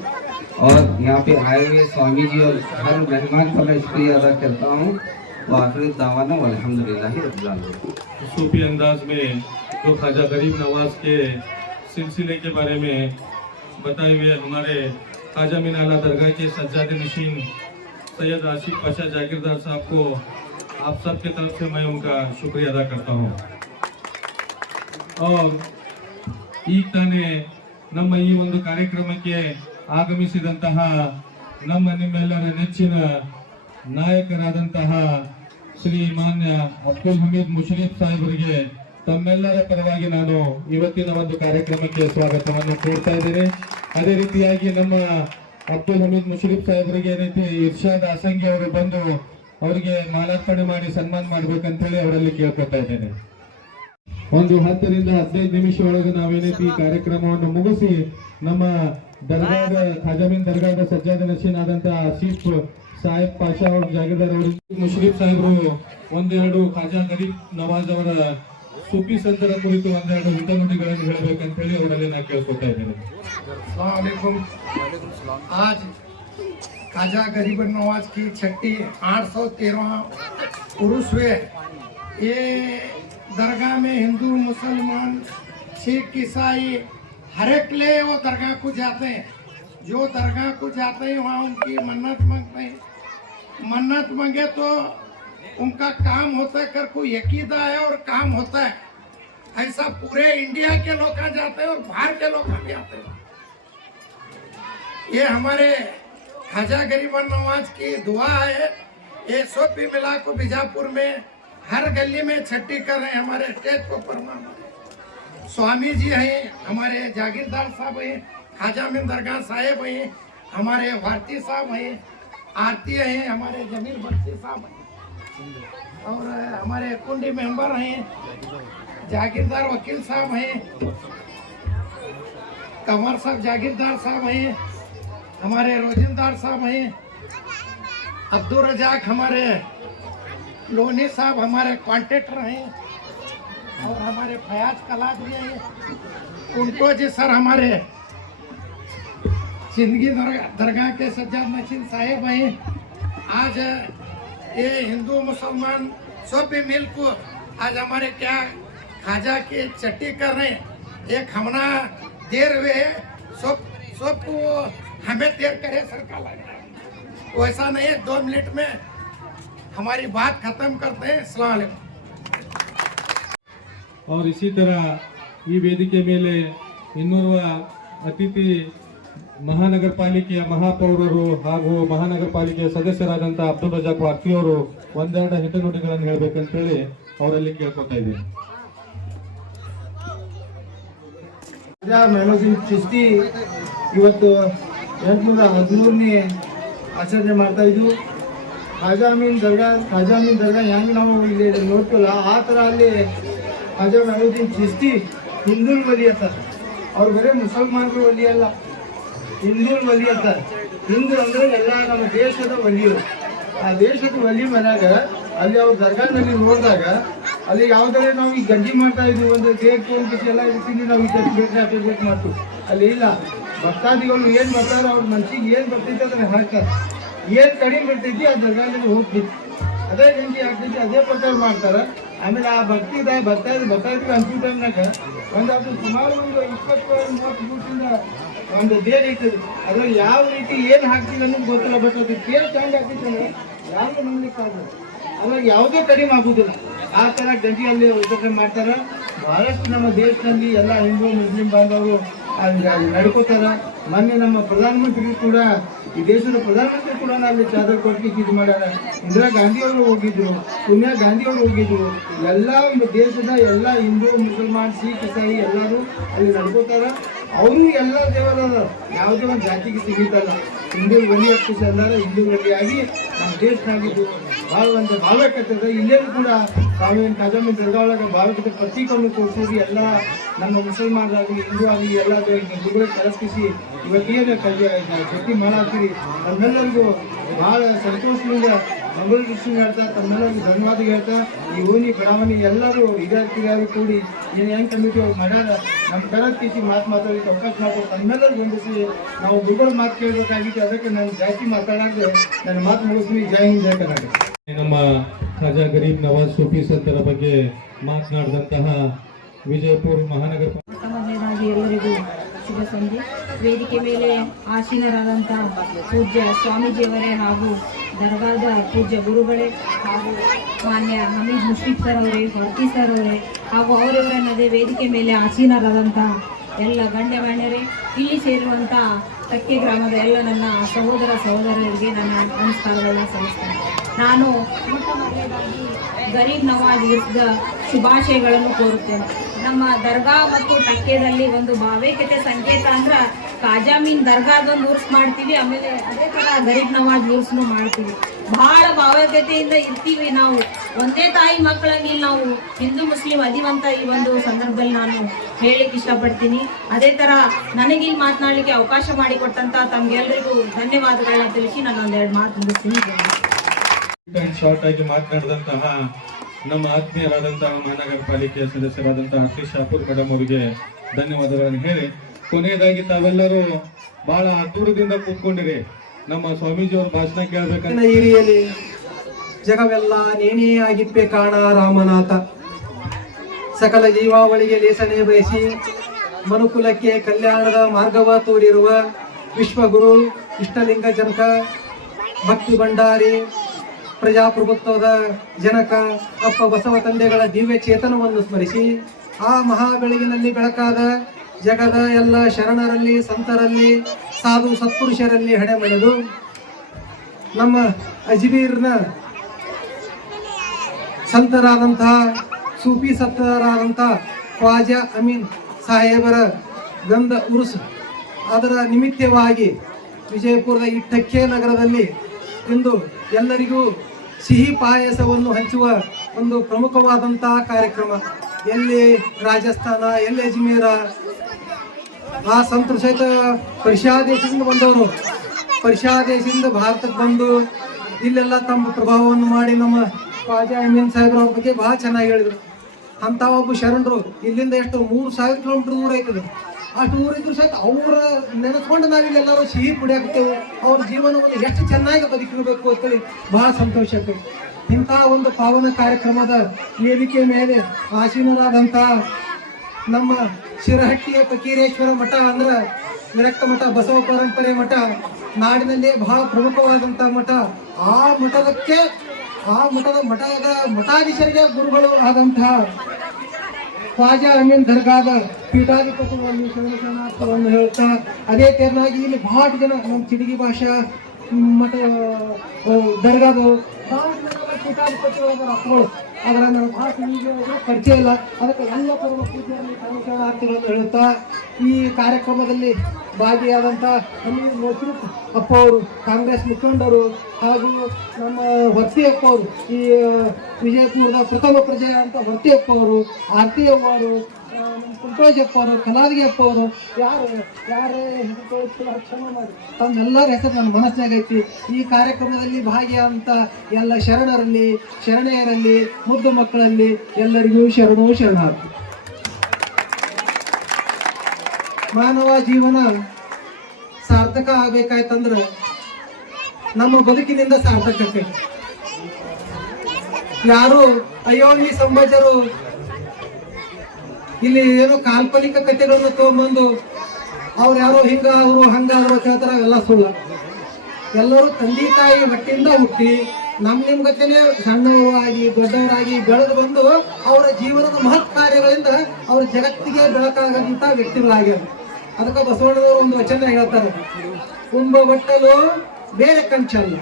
और यहाँ पे आए हुए स्वामी जी और हर मेहमान का मैं शुक्रिया अदा करता हूँ। आखिर दावाना अल्हम्दुलिल्लाह रब्बिल आलमीन। सूफी अंदाज में तो ख्वाजा गरीब नवाज के सिलसिले के बारे में बताए हुए हमारे ख्वाजा मीन आला दरगाह के सज्जाद नशीन सैयद आशिक पाशा जागीरदार साहब को आप सब की तरफ से मैं उनका शुक्रिया अदा करता हूँ। और ಈಗ ತಾನೇ ನಮ್ಮ ಈ ಒಂದು ಕಾರ್ಯಕ್ರಮಕ್ಕೆ ಆಗಮಿಸಿದಂತಹ ನಮ್ಮ ನಿಮ್ಮೆಲ್ಲರ ನೆಚ್ಚಿನ ನಾಯಕರಾದಂತಹ ಶ್ರೀ ಮಾನ್ಯ ಅಬ್ದುಲ್ ಹಮೀದ್ ಮುಷರೀಫ್ ಸಾಹೇಬರಿಗೆ ತಮ್ಮೆಲ್ಲರ ಪರವಾಗಿ ನಾನು ಇವತ್ತಿನ ಒಂದು ಕಾರ್ಯಕ್ರಮಕ್ಕೆ ಸ್ವಾಗತವನ್ನು ಕೋರ್ತಾ ಇದ್ದೇನೆ. ಅದೇ ರೀತಿಯಾಗಿ ನಮ್ಮ ಅಬ್ದುಲ್ ಹಮೀದ್ ಮುಷರೀಫ್ ಸಾಹೇಬರಿಗೆ ಏನೈತಿ ಇರ್ಷಾದ್ ಆಸಂಗಿ ಅವರು ಬಂದು ಅವರಿಗೆ ಮಾಲಾರ್ಪಣೆ ಮಾಡಿ ಸನ್ಮಾನ ಮಾಡ್ಬೇಕಂತ ಹೇಳಿ ಅವರಲ್ಲಿ ಕೇಳ್ಕೊತಾ ಇದ್ದೇನೆ. ಒಂದು 10 ರಿಂದ 15 ನಿಮಿಷ ಒಳಗೆ ನಾವೇನೈತಿ ಈ ಕಾರ್ಯಕ್ರಮವನ್ನು ಮುಗಿಸಿ ನಮ್ಮ ದರ್ಗಾದ ಖಾಜಾಮೀನ್ ದರ್ಗಾದ ಸಜ್ಜಾದ ನಶೀನ್ ಆದಂತಹ ಆಸಿಫ್ ಸಾಹೇಬ್ ಪಾಷಾ ಅವ್ರ ಜಾಗೀರ್ದಾರ್ ಅವರು ಮುಷರೀಫ್ ಸಾಹೇಬರು ಒಂದೆರಡು ಖ್ವಾಜಾ ಗರೀಬ್ ನವಾಜ್ ಅವರ सूफी संतर कुरिತು ಒಂದೆರಡು ಹಿತನುಡಿಗಳನ್ನು ಹೇಳಬೇಕಂತ ಹೇಳಿ ಅವರಲ್ಲಿ ನಾನು ಕೇಳ್ಕೊತಾ ಇದ್ದೇನೆ. अस्सलाम वालेकुम। आज ख्वाजा गरीबन नवाज की छठी 813वां उर्स हुए। ये दरगाह में हिंदू मुसलमान सिख ईसाई हर एक ले वो दरगाह को जाते हैं। जो दरगाह को जाते हैं वहाँ उनकी मन्नत मांगते हैं। मन्नत मांगे तो उनका काम होता है, कर कोई यकीदा है और काम होता है। ऐसा पूरे इंडिया के लोग जाते हैं और बाहर के लोग भी आते हैं। ये हमारे ख्वाजा गरीबन नवाज की दुआ है। ये सोपी मिला को बीजापुर में हर गली में छट्टी कर रहे हैं। हमारे स्टेज को प्रणाम। स्वामी जी हैं, हमारे जागीरदार साहब हैं, ख्वाजा मीन दरगाह साहेब हैं, हमारे भारती साहब हैं, आरती हैं, हमारे जमीर बख्शी साहब हैं और हमारे कुंडी मेंबर हैं, जागीरदार वकील साहब हैं, कंवर साहब जागीरदार साहब हैं, हमारे रोजिंदार साहब हैं, अब्दुल रजाक हमारे लोनी साहब हमारे कॉन्ट्रेक्टर हैं और हमारे फयाज कलादरी हैं, कुंटो जी सर हमारे जिंदगी दरगाह के सज्जाद नशीन साहेब हैं। आज ये हिंदू मुसलमान सब भी मिल को आज हमारे क्या ख्वाजा की छट्टी कर रहे हैं। एक हमना देर हुए सबको हमें देर करे सरकार लग रहा है। वैसा नहीं है, 2 मिनट में हमारी बात खत्म करते हैं। अस्सलाम वालेकुम। और इसी तरह ಈ ವೇದಿಕೆ ಮೇಲೆ ಇನ್ನೋರ್ವ ಅತಿಥಿ ಮಹಾನಗರ ಪಾಲಿಕೆಯ ಮಹಾಪೌರರು ಹಾಗೂ ಮಹಾನಗರ ಪಾಲಿಕೆಯ ಸದಸ್ಯರಾದಂತಹ ಅಬ್ದುಲ್ ರಜಾಕ್ ವಾರ್ತಿ ಅವರು ಒಂದೆರಡು ಹಿತನುಡಿಗಳನ್ನು ಹೇಳಬೇಕಂತ ಹೇಳಿ ಅವರಲ್ಲಿ ಕೇಳ್ಕೊತಾ ಇದ್ದೀನಿ. ಮೆಹಮೂದ್ದೀನ್ ಚಿಸ್ತಿ ಇವತ್ತು 813ನೇ ಆಚರಣೆ ಮಾಡ್ತಾ ಇದ್ವು. ಖ್ವಾಜಾ ಅಮೀನ್ ದರ್ಗಾ ಹೆಂಗೆ ನಾವು ಇಲ್ಲಿ ನೋಡ್ತೀವಲ್ಲ ಆ ಥರ ಅಲ್ಲಿ ಖ್ವಾಜಾ ಮೆಹಮೂದ್ದೀನ್ ಚಿಸ್ತಿ ಹಿಂದೂಲ್ ವಲಿ ಅಂತಾರೆ. ಅವ್ರು ಬರೀ ಮುಸಲ್ಮಾನರು ವಲಿ ಅಲ್ಲ, ಹಿಂದೂಲ್ ವಲಿ ಅಂತಾರೆ. ಹಿಂದೂ ಅಂದರೆ ಎಲ್ಲ ನಮ್ಮ ದೇಶದ ವಲಿಯರು. ಆ ದೇಶದ ವಲಿ ಮನ್ಯಾಗ ಅಲ್ಲಿ ಅವ್ರ ದರ್ಗಾದಲ್ಲಿ ನೋಡಿದಾಗ ಅಲ್ಲಿ ಯಾವುದಾದ್ರೆ ನಾವು ಈ ಗಂಜಿ ಮಾಡ್ತಾ ಇದ್ವಿ, ಒಂದು ಕೇಕ್ ತೊಗೊಂಡು ಎಲ್ಲ ಇರ್ತೀನಿ, ನಾವು ಈ ಬೇಕು ಮಾಡ್ತೀವಿ. ಅಲ್ಲಿ ಇಲ್ಲ, ಭಕ್ತಾದಿಗಳು ಏನು ಬರ್ತಾರೆ ಅವ್ರ ಮನ್ಸಿಗೆ ಏನು ಬರ್ತೈತಿ ಅದನ್ನ ಹಾಕ್ತಾರೆ. ಏನು ಕಡಿಮೆ ಬರ್ತೈತಿ ಆ ದರ್ಗಾದಲ್ಲಿ ಹೋಗ್ತೈತಿ, ಅದೇ ಗಂಜಿ ಆಗ್ತೈತಿ, ಅದೇ ಪ್ರಕಾರ ಮಾಡ್ತಾರೆ. ಆಮೇಲೆ ಆ ಬರ್ತಾ ಇದ್ವಿ ಅಂತಿದ್ದ ಟೈಮ್ನಾಗ ಅದು ಸುಮಾರು ಒಂದು 20-30 ಫೂಟಿಂದ ಒಂದು ದೇರ್ ಐತದೆ. ಅದ್ರಲ್ಲಿ ಯಾವ ರೀತಿ ಏನು ಹಾಕ್ತೀವಿ ಅನ್ನೋದು ಗೊತ್ತಿಲ್ಲ. ಬಟ್ ಅದು ಕೇರ್ ಚಂದ ಆಗ್ತೈತೆ ಅಂದ್ರೆ ಯಾರು ನಂಬಲಿಕ್ಕೆ ಆಗಲ್ಲ. ಅದ್ರಾಗ ಯಾವುದೇ ಕಡಿಮೆ ಆಗುದಿಲ್ಲ. ಆ ಥರ ಗಂಜಿಯಲ್ಲಿ ವಿತರಣೆ ಮಾಡ್ತಾರೆ. ಬಹಳಷ್ಟು ನಮ್ಮ ದೇಶದಲ್ಲಿ ಎಲ್ಲ ಹಿಂದೂ ಮುಸ್ಲಿಂ ಬಾಂಧವರು ನಡ್ಕೋತಾರ. ಮೊನ್ನೆ ನಮ್ಮ ಪ್ರಧಾನಮಂತ್ರಿ ಕೂಡ, ಈ ದೇಶದ ಪ್ರಧಾನಮಂತ್ರಿ ಕೂಡ ಅಲ್ಲಿ ಚಾದರ್ ಕೊಡ್ಲಿಕ್ಕೆ ಇದು ಮಾಡ್ಯಾರ. ಇಂದಿರಾ ಗಾಂಧಿ ಅವರು ಹೋಗಿದ್ರು, ಸೋನಿಯಾ ಗಾಂಧಿ ಅವರು ಹೋಗಿದ್ರು. ಎಲ್ಲ ದೇಶದ ಎಲ್ಲ ಹಿಂದೂ ಮುಸಲ್ಮಾನ್ ಸಿಖ್ ಇಸಾಯಿ ಎಲ್ಲರೂ ಅಲ್ಲಿ ನಡ್ಕೋತಾರ. ಅವರು ಎಲ್ಲ ದೇವರ ಯಾವುದೇ ಒಂದು ಜಾತಿಗೆ ಸಿಗಿತಲ್ಲ. ಹಿಂದೂ ವಲಿ ಆಗ್ತಿಸಿ ಅಂದಾರ, ಹಿಂದೂ ವಲಿಯಾಗಿ ನಮ್ಮ ದೇಶನಾಗಿದ್ದು ಭಾಳ ಒಂದು ಭಾವಕತ್ತದ. ಇಲ್ಲೇನು ಕೂಡ ತಾವೇನು ಖ್ವಾಜಾ ಅಮೀನ್ ದರ್ಗಾ ಒಳಗೆ ಭಾವಕತೆ ಪ್ರತೀಕವನ್ನು ತೋರಿಸಿದ್ರಿ. ಎಲ್ಲ ನಮ್ಮ ಮುಸಲ್ಮಾನರಾಗಲಿ ಹಿಂದೂ ಆಗಲಿ ಎಲ್ಲ ಗುರುಗಳಿಗೆ ಕಲಿಸ್ಕಿಸಿ ಇವತ್ತೇನು ಶಕ್ತಿ ಮಾಡಾಕ್ತೀರಿ. ತಮ್ಮೆಲ್ಲರಿಗೂ ಭಾಳ ಸಂತೋಷದಿಂದ ಮಂಗಳ ದೃಷ್ಟಿ ಹೇಳ್ತಾ ತಮ್ಮೆಲ್ಲರಿಗೂ ಧನ್ಯವಾದ ಹೇಳ್ತಾ ಈ ಓಣಿ ಬಡಾವಣೆ ಎಲ್ಲರೂ ವಿದ್ಯಾರ್ಥಿಗಳು ಕೂಡಿ ಏನು ಹೆಂಗೆ ಕಮಿಟಿ ಅವ್ರು ಮಾಡ್ಯಾರ ನಮ್ಮ ಕರೆದ ಕಿಸಿ ಮಾತಾಡೋಕ್ಕೆ ಅವಕಾಶ ಮಾಡ್ಕೊಂಡು ತಮ್ಮೆಲ್ಲರಿಗೂ ಹೊಂದಿಸಿ ನಾವು ಗುರುಗಳ ಮಾತು ಕೇಳಬೇಕಾಗಿತ್ತು. ಅದಕ್ಕೆ ನಾನು ಜಾಸ್ತಿ ಮಾತಾಡಾದ್ರೆ ನನ್ನ ಮಾತು ಮುಗಿಸ್ತೀನಿ. ಜೈ ಹಿಂದ್, ಜೈ ಕರ್ನಾಟಕ. ನಮ್ಮ ಖ್ವಾಜಾ ಗರೀಬ್ ನವಾಜ್ ಸೂಫಿ ಸಂತರ ಬಗ್ಗೆ ಮಾತನಾಡಿದಂತಹ ವಿಜಯಪುರ ಮಹಾನಗರ ಮೊದಲನೇದಾಗಿ ಎಲ್ಲರಿಗೂ ಶುಭ ಸಂಜೆ. ವೇದಿಕೆ ಮೇಲೆ ಆಸೀನರಾದಂಥ ಪೂಜ್ಯ ಸ್ವಾಮೀಜಿಯವರೇ ಹಾಗೂ ದರ್ಗಾದ ಪೂಜ್ಯ ಗುರುಗಳೇ ಹಾಗೂ ಮಾನ್ಯ ಹಮೀದ್ ಮುಷ್ಫಿಕ್ ಸರ್ ಅವರೇ, ಹೊರ್ತಿ ಸರ್ ಅವರೇ ಹಾಗೂ ಅವರವರನ್ನದೇ ವೇದಿಕೆ ಮೇಲೆ ಆಸೀನರಾದಂಥ ಎಲ್ಲ ಗಣ್ಯರೇ, ಇಲ್ಲಿ ಸೇರುವಂಥ ತಕ್ಕೆ ಗ್ರಾಮದ ಎಲ್ಲ ನನ್ನ ಸಹೋದರರಿಗೆ ನನ್ನ ನಮಸ್ಕಾರಗಳನ್ನ ಸಲ್ಲಿಸ್ತೇನೆ. ನಾನು ಮೊಟ್ಟ ಮೊದಲನೇದಾಗಿ ಗರೀಬ್ ನವಾಜ್ ವಿರುದ್ಧ ಶುಭಾಶಯಗಳನ್ನು ಕೋರುತ್ತೇನೆ. ನಮ್ಮ ದರ್ಗಾ ಮತ್ತು ಟಕ್ಕೆದಲ್ಲಿ ಒಂದು ಭಾವೈಕ್ಯತೆ ಸಂಕೇತ ಅಂದ್ರೆ ಖ್ವಾಜಾ ಅಮೀನ್ ದರ್ಗಾದೊಂದು ಉರ್ಸ್ ಮಾಡ್ತೀವಿ, ಆಮೇಲೆ ಅದೇ ಥರ ಗರೀಬ್ ನವಾಜ್ ಉರ್ಸ್ನು ಮಾಡ್ತೀವಿ. ಭಾಳ ಭಾವೈಕ್ಯತೆಯಿಂದ ಇರ್ತೀವಿ ನಾವು. ಒಂದೇ ತಾಯಿ ಮಕ್ಕಳಂಗಿ ನಾವು ಹಿಂದೂ ಮುಸ್ಲಿಂ ಅದೀವಂತ ಈ ಒಂದು ಸಂದರ್ಭದಲ್ಲಿ ನಾನು ಹೇಳಲಿಕ್ಕೆ ಇಷ್ಟಪಡ್ತೀನಿ. ಅದೇ ಥರ ನನಗಿಲ್ಲಿ ಮಾತನಾಡಲಿಕ್ಕೆ ಅವಕಾಶ ಮಾಡಿಕೊಟ್ಟಂತ ತಮ್ಗೆಲ್ಲರಿಗೂ ಧನ್ಯವಾದಗಳನ್ನ ತಿಳಿಸಿ ನಾನು ಒಂದೆರಡು ಮಾತು ಮುಗಿಸ್ತೀನಿ. ಶಾರ್ಟ್ ಆಗಿ ಮಾತನಾಡಿದಂತಹ ನಮ್ಮ ಆತ್ಮೀಯರಾದಂತಹ ಮಹಾನಗರ ಪಾಲಿಕೆಯ ಸದಸ್ಯರಾದಂತಹ ಆರ್ತಿ ಶಾಪೂರ್ ಮೇಡಮ್ ಅವರಿಗೆ ಧನ್ಯವಾದಗಳನ್ನು ಹೇಳಿ, ಕೊನೆಯದಾಗಿ ತಾವೆಲ್ಲರೂ ಬಹಳ ದೂರದಿಂದ ಕೂತ್ಕೊಂಡಿರಿ. ನಮ್ಮ ಸ್ವಾಮೀಜಿ ಅವ್ರ ಭಾಷಣ ಕೇಳಬೇಕಂತ. ಹಿರಿಯಲಿ ಜಗವೆಲ್ಲ ನೇನೇ ಆಗಿಪ್ಪೆ ಕಾಣ ರಾಮನಾಥ. ಸಕಲ ಜೀವಾವಳಿಗೆ ಲೇಸನೆ ಬಯಸಿ ಮನುಕುಲಕ್ಕೆ ಕಲ್ಯಾಣದ ಮಾರ್ಗವ ತೋರಿರುವ ವಿಶ್ವಗುರು ಇಷ್ಟಲಿಂಗ ಜನಕ ಭಕ್ತಿ ಭಂಡಾರಿ ಪ್ರಜಾಪ್ರಭುತ್ವದ ಜನಕ ಅಪ್ಪ ಬಸವ ತಂದೆಗಳ ದಿವ್ಯ ಚೇತನವನ್ನು ಸ್ಮರಿಸಿ ಆ ಮಹಾ ಬೆಳಗಿನಲ್ಲಿ ಬೆಳಕಾದ ಜಗದ ಎಲ್ಲ ಶರಣರಲ್ಲಿ ಸಂತರಲ್ಲಿ ಸಾಧು ಸತ್ಪುರುಷರಲ್ಲಿ ಹಣೆಮಳೆದು ನಮ್ಮ ಅಜ್ಮೀರ್ನ ಸಂತರಾದಂತಹ ಸೂಫಿ ಸಂತರಾದಂತಹ ಖ್ವಾಜಾ ಅಮೀನ್ ಸಾಹೇಬರ ಗಂಧ ಉರುಸ್ ಅದರ ನಿಮಿತ್ತವಾಗಿ ವಿಜಯಪುರದ ಈ ಟಕ್ಕೆ ನಗರದಲ್ಲಿ ಇಂದು ಎಲ್ಲರಿಗೂ ಸಿಹಿ ಪಾಯಸವನ್ನು ಹಂಚುವ ಒಂದು ಪ್ರಮುಖವಾದಂತಹ ಕಾರ್ಯಕ್ರಮ. ಎಲ್ಲಿ ರಾಜಸ್ಥಾನ, ಎಲ್ಲಿ ಅಜ್ಮೀರ, ಆ ಸಂತರು ಸಹಿತ ಪರ್ಷಿಯಾ ದೇಶದಿಂದ ಬಂದವರು, ಪರ್ಷಿಯಾ ದೇಶದಿಂದ ಭಾರತಕ್ಕೆ ಬಂದು ಇಲ್ಲೆಲ್ಲ ತಮ್ಮ ಪ್ರಭಾವವನ್ನು ಮಾಡಿ ನಮ್ಮ ಖ್ವಾಜಾ ಅಮೀನ್ ಸಾಹೇಬ್ರ ಬಗ್ಗೆ ಬಹಳ ಚೆನ್ನಾಗಿ ಹೇಳಿದ್ರು. ಅಂತ ಒಬ್ಬ ಶರಣರು ಇಲ್ಲಿಂದ ಎಷ್ಟು 3000 ಕಿಲೋಮೀಟರ್ ದೂರ ಐತದೆ. ಅಷ್ಟು ದೂರ ಇದ್ರು ಸಹಿತ ಅವರ ನೆನೆಸ್ಕೊಂಡು ನಾವಿಲ್ಲೆಲ್ಲರೂ ಸಿಹಿ ಕುಡಿಯಾಕ್ತೇವೆ. ಅವ್ರ ಜೀವನವನ್ನು ಎಷ್ಟು ಚೆನ್ನಾಗಿ ಬದುಕಿರಬೇಕು ಅಂತೇಳಿ ಬಹಳ ಸಂತೋಷ ಆಗ್ತದೆ. ಇಂತಹ ಒಂದು ಪಾವನ ಕಾರ್ಯಕ್ರಮದ ವೇದಿಕೆ ಮೇಲೆ ಆಸೀನರಾದಂಥ ನಮ್ಮ ಶಿರಹಟ್ಟಿಯ ಫಕೀರೇಶ್ವರ ಮಠ ಅಂದ್ರೆ ವಿರಕ್ತ ಮಠ, ಬಸವ ಪರಂಪರೆ ಮಠ, ನಾಡಿನಲ್ಲಿ ಬಹಳ ಪ್ರಮುಖವಾದಂಥ ಮಠ. ಆ ಮಠದ ಮಠಾಧೀಶರಿಗೆ ಗುರುಗಳು ಆದಂತಹ ಖ್ವಾಜಾ ಅಮೀನ್ ದರ್ಗಾದ ಪೀಠಾಧಿಪತಿಗಳನ್ನು ಶರಣಾರ್ಥವನ್ನು ಹೇಳ್ತಾ, ಅದೇ ತೆರನಾಗಿ ಇಲ್ಲಿ ಬಹಳ ಜನ ನಮ್ಮ ಚಿಡಗಿ ಭಾಷಾ ಮಠ ದರ್ಗಾದು ಬಹಳ ಜನ ಪೀಠಾಧಿಪತಿಗಳಾದ ಅಪ್ಪಗಳು, ಅದರ ನನಗೆ ಭಾಳ ಪರಿಚಯ ಇಲ್ಲ. ಅದಕ್ಕೆ ಎಲ್ಲ ಪೂರ್ವ ಪೂಜೆಯಲ್ಲಿ ಶರಣಾರ್ಥಿಗಳನ್ನು ಹೇಳುತ್ತಾ ಈ ಕಾರ್ಯಕ್ರಮದಲ್ಲಿ ಭಾಗಿಯಾದಂಥ ಅಮೀರ್ ಮೋಸ್ರೂಫ್ ಅಪ್ಪ ಅವರು, ಕಾಂಗ್ರೆಸ್ ಮುಖಂಡರು, ಹಾಗೂ ನಮ್ಮ ಹೊರ್ತಿಯಪ್ಪ ಅವರು, ಈ ವಿಜಯಪುರದ ಪ್ರಥಮ ಪ್ರಜೆ ಅಂತ ಹೊರ್ತಿಯಪ್ಪ ಅವರು, ಆರತಿ ಅವರು, ಕುಂಟೋಜಪ್ಪ ಅವರು, ಕಲಾದಗಿ ಅಪ್ಪ ಅವರು, ಯಾರೇ ಕ್ಷಮ ಮಾಡಿ ತಮ್ಮೆಲ್ಲರ ಹೆಸರು ನನ್ನ ಮನಸ್ಸಿನಾಗ ಐತಿ. ಈ ಕಾರ್ಯಕ್ರಮದಲ್ಲಿ ಭಾಗಿಯಾದಂಥ ಎಲ್ಲ ಶರಣರಲ್ಲಿ, ಶರಣೆಯರಲ್ಲಿ, ಮುದ್ದು ಮಕ್ಕಳಲ್ಲಿ ಎಲ್ಲರಿಗೂ ಶರಣಾರ್ಥಿ. ಮಾನವ ಜೀವನ ಸಾರ್ಥಕ ಆಗ್ಬೇಕಾಯ್ತಂದ್ರೆ ನಮ್ಮ ಬದುಕಿನಿಂದ ಸಾರ್ಥಕ ಆಗ್ತೈತಿ. ಯಾರು ಅಯೋನಿ ಸಂಭಜರು ಇಲ್ಲಿ ಏನೋ ಕಾಲ್ಪನಿಕ ಕಥೆಗಳನ್ನ ತಗೊಂಡ್ಬಂದು ಅವ್ರು ಯಾರೋ ಹಿಂಗಾದ್ರು ಹಂಗಾದ್ರು ಹೇಳ್ತಾರ, ಎಲ್ಲ ಸುಳ್ಳ. ಎಲ್ಲರೂ ತಂದೆ ತಾಯಿ ಹೊಟ್ಟಿಂದ ಹುಟ್ಟಿ ನಿಮ್ ಗತೆನೆ ಸಣ್ಣವರಾಗಿ ದೊಡ್ಡವರಾಗಿ ಬೆಳೆದು ಬಂದು ಅವರ ಜೀವನದ ಮಹತ್ ಕಾರ್ಯಗಳಿಂದ ಅವ್ರ ಜಗತ್ತಿಗೆ ಬೆಳಕಾಗಂತ ವ್ಯಕ್ತಿಗಳಾಗ್ಯಾರ. ಅದಕ್ಕೆ ಬಸವಣ್ಣನವರು ಒಂದು ವಚನ ಹೇಳ್ತಾರೆ, ಉಂಬ ಬಟ್ಟಲು ಬೇರೆ ಕಂಚಲ್ಲ,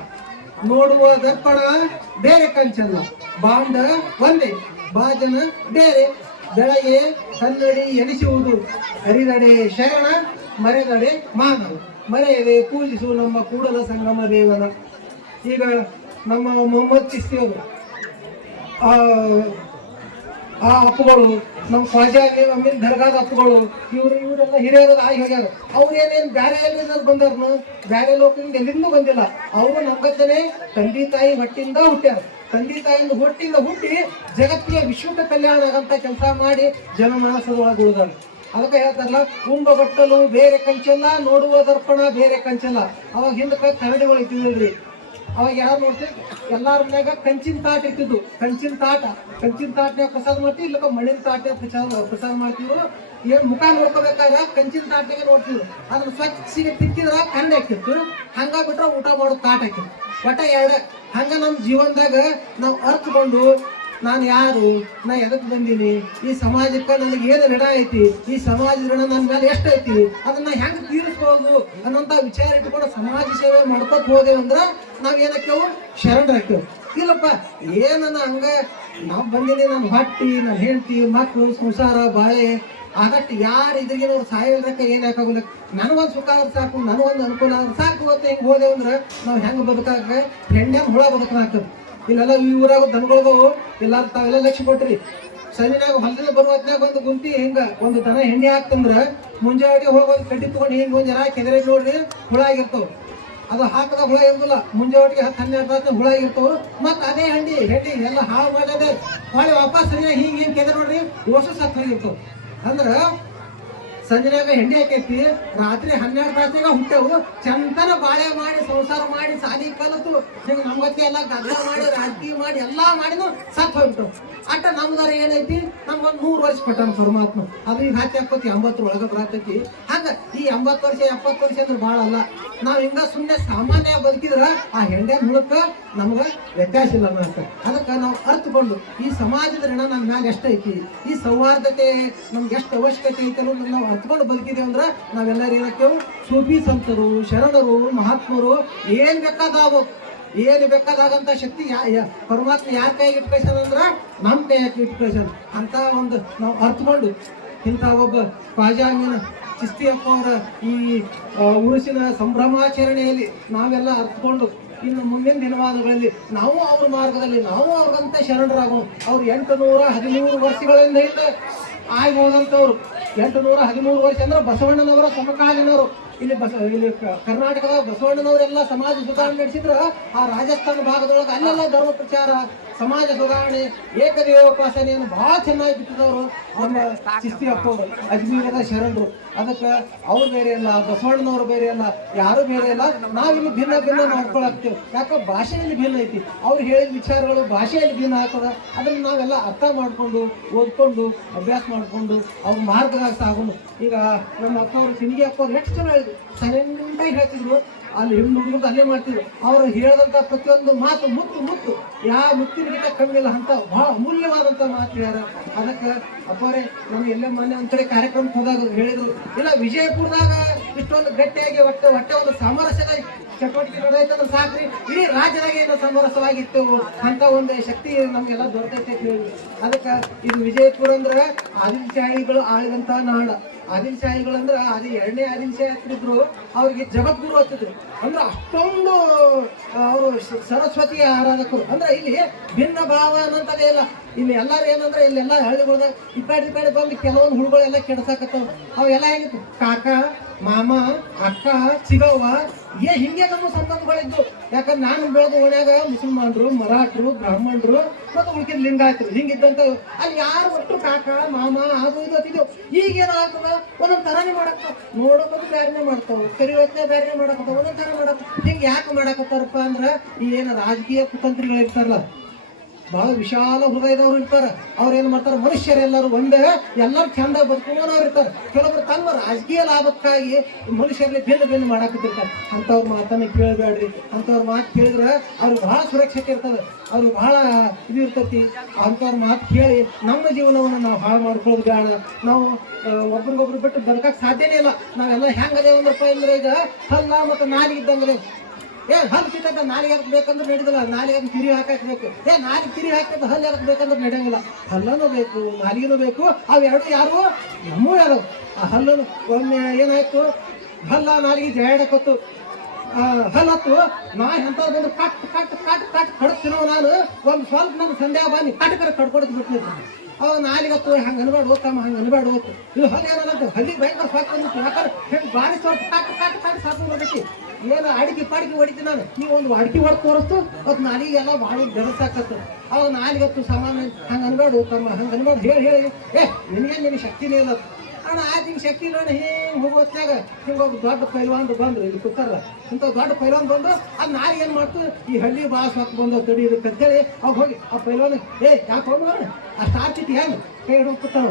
ನೋಡುವ ದರ್ಪಣ ಬೇರೆ ಕಂಚಲ್ಲ, ಬಾಂಡ ಒಂದೇ ಬಾಜನ ಬೇರೆ, ಬೆಳಗ್ಗೆ ಕನ್ನಡಿ ಎನಿಸುವುದು, ಹರಿದಡೆ ಶರಣ ಮರೆದಡೆ ಮಾನವ, ಮರೆಯದೆ ಪೂಜಿಸು ನಮ್ಮ ಕೂಡಲ ಸಂಗಮ ದೇವನ. ಈಗ ನಮ್ಮ ಮೊಹಮ್ಮದ್ ಚಿಸ್ತಿಯವರು ಆ ಅಪ್ಪುಗಳು, ನಮ್ಮ ಖ್ವಾಜಾ ಅಮೀನ್ ದರ್ಗಾದ ಅಪ್ಪುಗಳು, ಇವರೆಲ್ಲ ಹಿರಿಯರು ಆಗಿ ಹೋಗ್ಯಾರ. ಅವ್ರು ಏನೇನು ಬ್ಯಾರೆ ಎಲ್ಲಿಂದ ಬಂದಾರನು, ಬ್ಯಾರೆ ಲೋಕದಿಂದ ಎಲ್ಲಿಂದೂ ಬಂದಿಲ್ಲ. ಅವರು ನಮ್ಮಗತ್ತನೆ ತಂದೆ ತಾಯಿ ಹೊಟ್ಟಿಂದ ಹುಟ್ಟ್ಯಾರ. ತಂದೆ ತಾಯಿಯಿಂದ ಹುಟ್ಟಿ ಜಗತ್ತಿಗೆ ವಿಶ್ವದ ಕಲ್ಯಾಣ ಆಗಂತ ಕೆಲಸ ಮಾಡಿ ಜನಮಾನಸದೊಳಗೆ ಉಳಿದಾರ. ಅದಕ್ಕೆ ಹೇಳ್ತಾರಲ್ಲ, ಕುಂಭ ಬಟ್ಟಲು ಬೇರೆ ಕಂಚಲ್ಲ, ನೋಡುವ ದರ್ಪಣ ಬೇರೆ ಕಂಚಲ್ಲ. ಅವಾಗ ಹಿಂದಕ್ಕೆ ಕನ್ನಡಿಗಳು ಇಟ್ಟಿದ್ರಿ. ಅವಾಗ ಯಾರು ನೋಡ್ತೀವಿ, ಎಲ್ಲಾರ ಮನ್ಯಾಗ ಕಂಚಿನ ತಾಟ ಇರ್ತಿದ್ವು. ಕಂಚಿನ ತಾಟ್ನ್ಯಾಗ ಪ್ರಸಾದ ಮಾಡ್ತೀವಿ, ಇಲ್ಲಕ್ಕ ಮಣ್ಣಿನ ತಾಟ್ನ್ಯಾಗ ಪ್ರಸಾದ ಮಾಡ್ತೀವಿ. ಏನ್ ಮುಖ ನೋಡ್ಕೋಬೇಕಾದ್ರೆ ಕಂಚಿನ ತಾಟ್ನಾಗೆ ನೋಡ್ತಿದ್ರು. ಅದನ್ನ ಸ್ವಚ್ಛಿಗೆ ತಿಕ್ಕಿದ್ರ ಕಣ್ಣು ಹಾಕಿತ್ತು, ಹಂಗ ಬಿಟ್ರೆ ಊಟ ಮಾಡೋದು ತಾಟ ಹಾಕಿತ್ತು. ಒಟ್ಟ ಎರಡು ಹಂಗ ನಮ್ಮ ಜೀವನದಾಗ ನಾವು ಅರ್ಥಕೊಂಡು ನಾನು ಯಾರು, ನಾ ಎದಕ್ ಬಂದೀನಿ, ಈ ಸಮಾಜಕ್ಕೆ ನನಗೆ ಏನು ಋಣ ಐತಿ, ಈ ಸಮಾಜದ ಋಣ ನನ್ನ ಮೇಲೆ ಎಷ್ಟು ಐತಿ, ಅದನ್ನ ಹೆಂಗೆ ತೀರಿಸ್ಬೋದು ಅನ್ನೋಂಥ ವಿಚಾರ ಇಟ್ಕೊಂಡು ಸಮಾಜ ಸೇವೆ ಮಾಡ್ಕೊತ ಹೋದೇವು ಅಂದ್ರೆ ನಾವೇನಕ್ಕೇವು ಶರಣರಾಗ್ತೇವೆ. ಇಲ್ಲಪ್ಪ ಏನನ್ನ ಹಂಗ ನಾವು ಬಂದೀನಿ, ನನ್ನ ಹೊಟ್ಟಿ, ನನ್ನ ಹೆಂಡತಿ, ಮಕ್ಕಳು, ಸಂಸಾರ, ಬಾಳೆ ಆಗಟ್ಟು ಯಾರು ಇದ್ರಿಗೇನವ್ರು ಸಾಯೋದಕ್ಕೆ ಏನು ಯಾಕಾಗಲ್ಲ, ನನಗೊಂದು ಸುಖ ಆದ್ರೆ ಸಾಕು, ನನಗೊಂದು ಅನುಕೂಲ ಆದ್ರೆ ಸಾಕು ಅಂತ ಹೆಂಗೆ ಹೋದೆವು ಅಂದ್ರೆ ನಾವು ಹೆಂಗೆ ಬದುಕಾಕ ಹೆಣ್ಣೆ ಹುಳ ಬದುಕಲಾಗ್ತದೆ. ಇಲ್ಲೆಲ್ಲ ಈ ಊರಾಗ ದನಗಳದವು ಎಲ್ಲಾರು ತಾವೆಲ್ಲ ಲಕ್ಷ್ಯ ಕೊಟ್ರಿ. ಸಂಜೆನಾಗ ಹೊಲದಿಂದ ಬರುವ ಹೊತ್ನಾಗ ಒಂದು ಗುಂತಿ ಹಿಂಗ ಒಂದು ದನ ಹೆಣ್ಣೆ ಹಾಕ್ತಂದ್ರ ಮುಂಜಾನೆ ಹೋಗಿ ಒಂದು ಕಡ್ಡಿ ತಗೊಂಡು ಹಿಂಗೆ ಒಂದು ಜನ ಕೆದರಿ ನೋಡ್ರಿ ಹುಳ ಆಗಿರ್ತಾವ. ಅದು ಹಾಕದ ಹುಳ ಇರೋದಿಲ್ಲ, ಮುಂಜಾನೆ 10-12 ತಾಸು ಹುಳ ಆಗಿರ್ತಾವ. ಮತ್ತು ಅದೇ ಹೆಂಡಿ ಎಲ್ಲ ಹಾಳು ಮಾಡೋದೇ ಹೊಳೆ ವಾಪಸ್ ಹಿಂಗೆ ಕೆದರಿ ನೋಡ್ರಿ ಓಸು ಸತ್ತು ಹೋಗಿರ್ತಾವ. ಅಂದ್ರೆ ಸಂಜೆನಾಗ ಹೆಂಡಿ ಹಾಕೈತಿ, ರಾತ್ರಿ 12 ತಾಸಿಗೆ ಹುಟ್ಟೆವು, ಚಂತನ ಬಾಳೆ ಮಾಡಿ ಸಂಸಾರ ಮಾಡಿ ಸಾಲಿ ಕಲಿತು ಹಿಂಗ ನಮ್ಗತಿ ಎಲ್ಲ ಗದ್ದ ಮಾಡಿ ರಾಜಕೀಯ ಮಾಡಿ ಎಲ್ಲಾ ಮಾಡಿದ್ರು ಸತ್ ಹೋಗ್ಬಿಟ್ಟು. ಅಟ್ಟ ನಮ್ದಾರ ಏನೈತಿ, ನಮ್ಗೊಂದು 100 ವರ್ಷ ಕೊಟ್ಟಾನ ಪರಮಾತ್ಮ. ಅದು ಈಗ 70 ಒಳಗ ಬರತೈತಿ. ಹಂಗ ಈ 80 ವರ್ಷ 70 ವರ್ಷ ಅಂದ್ರೆ ಭಾಳ ಅಲ್ಲ. ನಾವ್ ಹಿಂಗ ಸುಮ್ಮನೆ ಸಾಮಾನ್ಯ ಬದುಕಿದ್ರ ಆ ಹೆಂಡ್ಯಾನ ಹುಳಕ್ಕ ನಮ್ಗ ವ್ಯತ್ಯಾಸ ಇಲ್ಲ ಅನ್ನಕ. ಅದಕ್ಕೆ ನಾವು ಅರ್ಥಕೊಂಡು ಈ ಸಮಾಜದ ಋಣ ನಮ್ಮ ಮ್ಯಾಲ ಎಷ್ಟೈತಿ, ಈ ಸೌಹಾರ್ದತೆ ನಮ್ಗೆ ಎಷ್ಟು ಅವಶ್ಯಕತೆ ಐತಿ ಅನ್ನೋದನ್ನ ನಾವು ಅರ್ಥಕೊಂಡು ಬದುಕಿದೇವೆ ಅಂದ್ರ ನಾವೆಲ್ಲರೂ ಏನಕ್ಕೇವು ಸೂಫಿ ಸಂತರು, ಶರಣರು, ಮಹಾತ್ಮರು ಏನ್ ಬೇಕಾದಾವು, ಏನು ಬೇಕಾದಾಗಂತ ಶಕ್ತಿ ಪರಮಾತ್ಮ ಯಾರ ಕೈಗೆ ಇಟ್ಕಳ್ಸ್ಯಾನ ಅಂದ್ರ ನಮ್ಮ ಕೈಯಾಗಿ ಇಟ್ಕಳ್ಸ್ಯಾನ ಅಂತ ಒಂದು ನಾವು ಅರ್ಥಕೊಂಡು ಇಂಥ ಒಬ್ಬ ಖ್ವಾಜಾ ಚಿಸ್ತಿ ಅಪ್ಪ ಅವರ ಈ ಉರುಸಿನ ಸಂಭ್ರಮಾಚರಣೆಯಲ್ಲಿ ನಾವೆಲ್ಲ ಅರ್ಥಕೊಂಡು ಇನ್ನು ಮುಂದಿನ ದಿನಮಾನಗಳಲ್ಲಿ ನಾವು ಅವ್ರ ಮಾರ್ಗದಲ್ಲಿ ನಾವು ಅವ್ರಿಗಂತ ಶರಣರಾಗೋಣ. ಅವ್ರು 813 ವರ್ಷಗಳಿಂದ ಹಿಂದೆ ಆಗಿ ಹೋದಂಥವ್ರು. 813 ವರ್ಷ ಅಂದ್ರೆ ಬಸವಣ್ಣನವರ ಸಮಕಾಲೀನವರು. ಇಲ್ಲಿ ಕರ್ನಾಟಕದ ಬಸವಣ್ಣನವರೆಲ್ಲ ಸಮಾಜ ಸುಧಾರಣೆ ನಡೆಸಿದ್ರ ಆ ರಾಜಸ್ಥಾನ ಭಾಗದೊಳಗೆ ಅಲ್ಲೆಲ್ಲ ಧರ್ಮ ಪ್ರಚಾರ, ಸಮಾಜ ಸುಧಾರಣೆ, ಏಕದೇವೋಪಾಸನೆಯನ್ನು ಬಹಳ ಚೆನ್ನಾಗಿ ಬಿಟ್ಟಿದವರು ನಮ್ಮ ಚಿಸ್ತಿ ಅಪ್ಪವರು, ಅಜ್ಮೀರದ ಶರಣರು. ಅದಕ್ಕೆ ಅವ್ರು ಬೇರೆ ಅಲ್ಲ, ಬಸವಣ್ಣನವ್ರು ಬೇರೆ ಅಲ್ಲ, ಯಾರು ಬೇರೆ ಅಲ್ಲ. ನಾವಿಲ್ಲಿ ಭಿನ್ನ ಮಾಡ್ಕೊಳಕ್ತೇವೆ. ಯಾಕೆ ಭಾಷೆಯಲ್ಲಿ ಭಿನ್ನ ಐತಿ, ಅವ್ರು ಹೇಳಿದ ವಿಚಾರಗಳು ಭಾಷೆಯಲ್ಲಿ ಭಿನ್ನ ಆಗ್ತದ. ಅದನ್ನು ನಾವೆಲ್ಲ ಅರ್ಥ ಮಾಡ್ಕೊಂಡು ಓದ್ಕೊಂಡು ಅಭ್ಯಾಸ ಮಾಡ್ಕೊಂಡು ಅವ್ರ ಮಾರ್ಗದಾಗ ಸಾಗೋಣ. ಈಗ ನಮ್ಮ ಅಕ್ಕವ್ರು ಸಿಂಗಿ ಅಕ್ಕವ್ರು ಎಷ್ಟು ಚೆನ್ನಾಗಿ ಸರಿಯಾಗಿ ಹೇಳ್ತಿದ್ರು. ಅಲ್ಲಿ ಹೆಣ್ಣು ಹುಡುಗರು ಅಲ್ಲೇ ಮಾಡ್ತಿದ್ರು. ಅವ್ರು ಹೇಳಿದಂತ ಪ್ರತಿಯೊಂದು ಮಾತು ಮುತ್ತು ಯಾವ ಮುತ್ತಿನ ಕಮ್ಮಿಲ್ಲ ಅಂತ ಬಹಳ ಅಮೂಲ್ಯವಾದಂತ ಮಾತು ಹೇಳ್ಯಾರ. ಅದಕ್ಕೆ ಅಪ್ಪರೇ ನಮ್ಗೆ ಎಲ್ಲೇ ಮೊನ್ನೆ ಒಂದ್ ಕಡೆ ಕಾರ್ಯಕ್ರಮಕ್ಕೆ ಹೋದಾಗ ಹೇಳಿದ್ರು, ಇಲ್ಲ ವಿಜಯಪುರದಾಗ ಇಷ್ಟೊಂದು ಗಟ್ಟಿಯಾಗಿ ಹೊಟ್ಟೆ ಒಂದು ಸಾಮರಸ್ಯದ ಚಟುವಟಿಕೆ ನಡೆದೈತಂದ್ರೆ ಸಾಕ್ರಿ, ಇಡೀ ರಾಜ್ಯದಾಗ ಏನೋ ಸಮರಸವಾಗಿತ್ತು ಅಂತ ಒಂದು ಶಕ್ತಿ ನಮ್ಗೆಲ್ಲ ದೊರೆತೈತೆ ಅಂತ ಹೇಳಿದ್ರು. ಅದಕ್ಕೆ ಇದು ವಿಜಯಪುರ ಅಂದ್ರೆ ಆದಿಲಶಾಹಿಗಳು ಆಳಿದಂತ ನಾಡ. ಆದಿಲಶಾಹಿಗಳಂದ್ರೆ ಎರಡನೇ ಆದಿಲಶಾಹಿ ಹತ್ತಿದ್ರು, ಅವ್ರಿಗೆ ಜಗದ್ಗುರು ಹತ್ತಿದ್ರು. ಅಂದ್ರೆ ಅಷ್ಟೊಂದು ಅವರು ಸರಸ್ವತಿಯ ಆರಾಧಕರು. ಅಂದ್ರೆ ಇಲ್ಲಿ ಭಿನ್ನ ಭಾವ ಅನ್ನೋಂಥದ್ದೇ ಇಲ್ಲ. ಇಲ್ಲಿ ಎಲ್ಲಾರು ಏನಂದ್ರೆ ಇಲ್ಲೆಲ್ಲ ಹಳ್ಳಿಗಳದಾಗ ಈ ಕಡೆ ಬಂದು ಕೆಲವೊಂದು ಹುಡುಗಳೆಲ್ಲ ಕೆಡ್ಸಾಕತ್ತವ. ಅವೆಲ್ಲ ಹೇಗಿತ್ತು, ಕಾಕ, ಮಾಮ, ಅಕ್ಕ, ಚಿಗವ್ವ, ಹಿಂಗೆ ನಮ್ಮ ಸಂಬಂಧಗಳಿದ್ದು. ಯಾಕಂದ್ರೆ ನಾನು ಬೆಳೆದು ಓಣ್ಯಾಗ ಮುಸಲ್ಮಾನರು, ಮರಾಠರು, ಬ್ರಾಹ್ಮಣರು ಮತ್ತು ಉಳ್ಕಿದ ಲಿಂಗಾಯತರು ಹಿಂಗಿದ್ದಂತ. ಅಲ್ಲಿ ಯಾರು ಒಟ್ಟು ಕಾಕ, ಮಾಮ, ಅದು ಇದು ಅತಿದ್ದೆವು. ಈಗೇನು ಆಗ್ತದ, ಒಂದೊಂದು ಥರನೇ ಮಾಡಕ್ಕ ನೋಡೋದು ಬ್ಯಾರನೆ ಮಾಡ್ತಾವ, ಕರಿವತ್ತೇ ಬ್ಯಾರನೆ ಮಾಡಕತ್ತಾವ, ಒಂದೊಂದು ಥರ ಮಾಡಕ್ಕ. ಹಿಂಗೆ ಯಾಕೆ ಮಾಡಕತ್ತಾರಪ್ಪ ಅಂದ್ರೆ ಈ ಏನು ರಾಜಕೀಯ ಕುತಂತ್ರಿಗಳು ಇರ್ತಾರಲ್ಲ, ಬಹಳ ವಿಶಾಲ ಹೃದಯದವ್ರು ಇರ್ತಾರೆ. ಅವ್ರು ಏನು ಮಾಡ್ತಾರೆ, ಮನುಷ್ಯರೆಲ್ಲರೂ ಒಂದೇ, ಎಲ್ಲರೂ ಚಂದ ಬದುಕೋನವ್ರು ಇರ್ತಾರೆ. ಕೆಲವೊಬ್ರು ತಮ್ಮ ರಾಜಕೀಯ ಲಾಭಕ್ಕಾಗಿ ಮನುಷ್ಯರಲ್ಲಿ ಭಿನ್ನ ಮಾಡಾಕತ್ತಿರ್ತಾರೆ. ಅಂಥವ್ರ ಮಾತನ್ನ ಕೇಳಬೇಡ್ರಿ. ಅಂಥವ್ರ ಮಾತು ಕೇಳಿದ್ರೆ ಅವ್ರಿಗೆ ಬಹಳ ಸುರಕ್ಷತೆ ಇರ್ತದೆ, ಅವ್ರಿಗೆ ಬಹಳ ಇದು ಇರ್ತೈತಿ. ಅಂಥವ್ರ ಮಾತು ಕೇಳಿ ನಮ್ಮ ಜೀವನವನ್ನು ನಾವು ಹಾಳು ಮಾಡ್ಕೊಳ್ಳೋದು ಬೇಡ. ನಾವು ಒಬ್ರಿಗೊಬ್ರು ಬಿಟ್ಟು ಬದುಕಕ್ಕೆ ಸಾಧ್ಯನೇ ಇಲ್ಲ. ನಾವೆಲ್ಲ ಹೆಂಗದೆ ಒಂದಪ್ಪ ಅಂದ್ರೆ ಈಗ ಹಲ್ಲ ಮತ್ತು ನಾಲಿಗೆ ಇದ್ದಂಗೆ. ಹಲ್ಲು ಕಿತ್ತ ನಾಲಿಗೆ ಹಾಕ್ಬೇಕಂದ್ರೆ ನಡೆದಿಲ್ಲ, ನಾಲಿಗೆ ತಿರಿ ಹಾಕಬೇಕು. ನಾಲಿಗೆ ತಿರಿ ಹಾಕಿದ ಹಲ್ಲು ಹಾಕ್ಬೇಕಂದ್ರೆ ನಡೆಯಂಗಿಲ್ಲ. ಹಲ್ಲೂ ಬೇಕು, ನಾಲಿಗೆನೂ ಬೇಕು. ಅವೆರಡು ಯಾರು ನಮ್ಮೂ ಯಾರು. ಆ ಹಲ್ಲನ್ನು ಒಮ್ಮೆ ಏನಾಯ್ತು, ಹಲ್ಲ ನಾಲಿಗೆ ಜಾಡಕತ್ತು. ಹಲ್ಲತ್ತು ನಾ ಎಂತ ಬಂದು ಕಟ್ ಕಡ್ತೀನೋ ನಾನು ಒಂದು ಸ್ವಲ್ಪ ನನ್ನ ಸಂದೇಹ ಬನ್ನಿ ಕಟ್ಕರ ಕಡ್ಕೊಡೋದು ಬಿಟ್ಟಿದ್ದೆ. ಅವ ನಾಲಿಗತ್ತು ಹಂಗೆ ಅನ್ಬೇಡ ಹೋಗ್ತಮ್ಮ, ಹಂಗೆ ಅನ್ಬೇಡ ಹೋಗ್ತು. ಇದು ಹಲ್ಲಿ ಏನಂತ ಹಲ್ಲಿಗೆ ಭಯಂಕರ ಸಾಕು ಬಂದಿತ್ತು. ಯಾಕಂದ್ರೆ ಹೆಂಗೆ ಬಾರಿ ಸ್ವಲ್ಪ ಕಟ್ ಸಾಕು ಬಂದೈತಿ. ಏನು ಅಡಿಕೆ ಹೊಡಿತೀನಿ ನಾನು. ನೀವು ಒಂದು ಅಡಿಕೆ ಹೊಡೆದು ತೋರಿಸ್ತು ಮತ್ತು ನಾಲಿಗೆಲ್ಲ ಭಾಳ ಬೆರಸಾಕತ್ತು. ಅವಾಗ ನಾಲಿಗತ್ತು ಸಾಮಾನ್ಯ ಹಂಗೆ ಅನ್ಬೇಡ ಹೋಗ್ತಮ್ಮ, ಹಂಗೆ ಅನ್ಬೇಡ ಹೇಳಿ ನಿನಗೆ ಶಕ್ತಿನೇ ಇಲ್ಲ ಅಣ್ಣ. ಹಿಂಗೆ ಶಕ್ತಿ ನೋಡಿ ಹಿಂಗೆ ಹೋಗೋತ್ನಾಗ ಹಿಂಗೆ ಒಬ್ಬ ದೊಡ್ಡ ಪೈಲ್ವಾನ್ ಬಂದ್ರು, ಇಲ್ಲಿ ಕೂತಾರಲ್ಲ ಇಂಥ ದೊಡ್ಡ ಪೈಲ್ವಾನ್ ಬಂದು ಅದು ನಾಲಿಗೆ ಏನು ಮಾಡ್ತು, ಈ ಹಳ್ಳಿ ಭಾಳ ಸಾಕು ಬಂದು ತಡಿಯೋದಕ್ಕೆ ಅಂತೇಳಿ ಅವಾಗ ಹೋಗಿ ಆ ಪೈಲ್ವಾನ್ ಯಾಕೆ ಹೋಗ್ಬ ಆ ಸ್ಟಾರ್ ತಿತ್ತಿ ಹೆಂಗೆ ಕೈ ಹಿಡ್ಕೊಂಡು ಕೂತಾವ.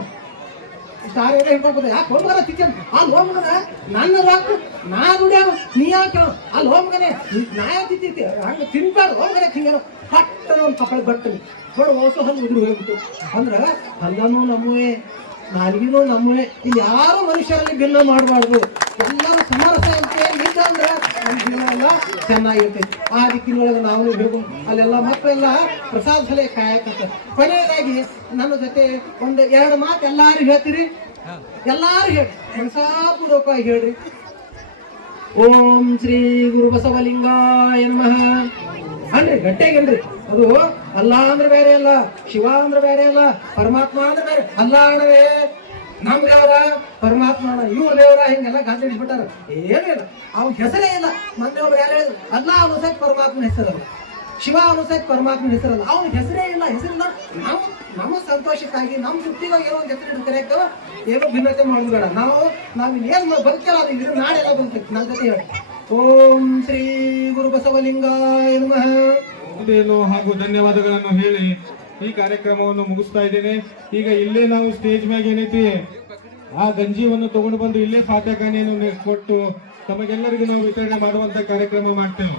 ಸ್ಟಾರ್ ಎಲ್ಲ ಹಿಡ್ಕೊಂಡು ಯಾಕೆ ಹೋಗ್ಮಗನ ತಿತ್ತಿ ಅಲ್ಲಿ ಹೋಗ್ಮಗನ ನನ್ನ ರಾಕು ನಾ ದುಡಿಯಾಗ ನೀ ಯಾಕೆ ಅಲ್ಲಿ ಹೋಗ್ಮಗನೆ ನಾ ಯಾಕೆ ತಿತ್ತಿ ಹಂಗೆ ತಿನ್ಬಾರ್ದು ಹೋಗ್ಮನೆ ಹಿಂಗೇನು ಪಟ್ಟನ ಒಂದು ಕಪ್ಪಳ ಬಟ್ಟನಿ ನೋಡಿ ಓಸು ಹಲ್ಲು ಉದುರು ಹೋಗ್ಬಿಟ್ಟು. ಅಂದ್ರೆ ಹಲ್ಲನೂ ನಮ್ಮವೇ, ನಾಲಿಗೆನೂ ನಮ್ಮವೇ. ಇಲ್ಲಿ ಯಾರು ಮನುಷ್ಯರಲ್ಲಿ ಭಿನ್ನ ಮಾಡಬಾರ್ದು. ಎಲ್ಲರೂ ಸಮರಸ ಅಂತ ಅಂದ್ರೆ ನಮ್ಮ ಜೀವನ ಎಲ್ಲ ಚೆನ್ನಾಗಿರ್ತೈತಿ. ಆ ದಿಕ್ಕಿನೊಳಗೆ ನಾವು ಹೋಗು. ಅಲ್ಲೆಲ್ಲ ಮಕ್ಕಳೆಲ್ಲ ಪ್ರಸಾದ ಸಲಹೆ ಕಾಯಕತ್ತ. ಕೊನೆಯದಾಗಿ ನನ್ನ ಜೊತೆ ಒಂದು 2 ಮಾತು ಎಲ್ಲಾರು ಹೇಳ್ತೀರಿ, ಎಲ್ಲಾರು ಹೇಳಿ ಮನಸಾಪೂರ್ವಕವಾಗಿ ಹೇಳ್ರಿ. ಓಂ ಶ್ರೀ ಗುರು ಬಸವಲಿಂಗಾಯ ನಮಃ ಅನ್ರಿ, ಗಟ್ಟಿಯಾಗೇನ್ರಿ. ಅದು ಅಲ್ಲ ಅಂದ್ರೆ ಬೇರೆ ಅಲ್ಲ, ಶಿವ ಅಂದ್ರೆ ಬೇರೆ ಅಲ್ಲ, ಪರಮಾತ್ಮ ಅಂದ್ರೆ ಬೇರೆ ಅಲ್ಲ. ಅಣ್ಣವೇ ನಮ್ ದೇವರ ಪರಮಾತ್ಮನ, ಇವ್ರ ದೇವರ ಹಿಂಗೆಲ್ಲ ಗಾಂಧಿ ಹಿಡಿಸ್ಬಿಟ್ಟಾರ. ಏನೂ ಇಲ್ಲ, ಅವ್ನ ಹೆಸರೇ ಇಲ್ಲ. ನನ್ನ ದೇವ್ರು ಯಾರು ಹೇಳಿದ್ರು ಅಲ್ಲ, ಅವನು ಸಹ ಪರಮಾತ್ಮನ ಹೆಸರು. ಶಿವ ಅನ್ನೋ ಸಹಿತ ಪರಮಾತ್ಮನ ಹೆಸರಲ್ಲ, ಅವನ ಹೆಸರೇ ಇಲ್ಲ. ಹೆಸರಿಲ್ಲ, ನಮ್ಮ ಸಂತೋಷಕ್ಕಾಗಿ ನಮ್ಮ ತೃಪ್ತಿಗಾಗಿ ಏನೋ ಒಂದು ಹೆಸರು ಕರೆಯಕ್ತವ, ಏನೋ ಭಿನ್ನತೆ ಮಾಡೋದು ನಾವು ಏನು ಬದುಕಲ್ಲ, ಅದು ಇದ್ರ ನಾಳೆಲ್ಲ ಬದುಕೈತಿ. ನನ್ನ ಜೊತೆ ಹೇಳಿ ಓಂ ಶ್ರೀ ಗುರು ಬಸವಲಿಂಗಾಯ ನಮಃ ಹಾಗೂ ಧನ್ಯವಾದಗಳನ್ನು ಹೇಳಿ ಈ ಕಾರ್ಯಕ್ರಮವನ್ನು ಮುಗಿಸ್ತಾ ಇದ್ದೇನೆ. ಈಗ ಇಲ್ಲೇ ನಾವು ಸ್ಟೇಜ್ ಮ್ಯಾಗ ಏನೈತಿ ಆ ಗಂಜಿಯನ್ನು ತಗೊಂಡು ಬಂದು ಇಲ್ಲೇ ಫಾತೆಖಾನೆಯನ್ನು ಕೊಟ್ಟು ತಮಗೆಲ್ಲರಿಗೂ ನಾವು ವಿತರಣೆ ಮಾಡುವಂತ ಕಾರ್ಯಕ್ರಮ ಮಾಡ್ತೇವೆ.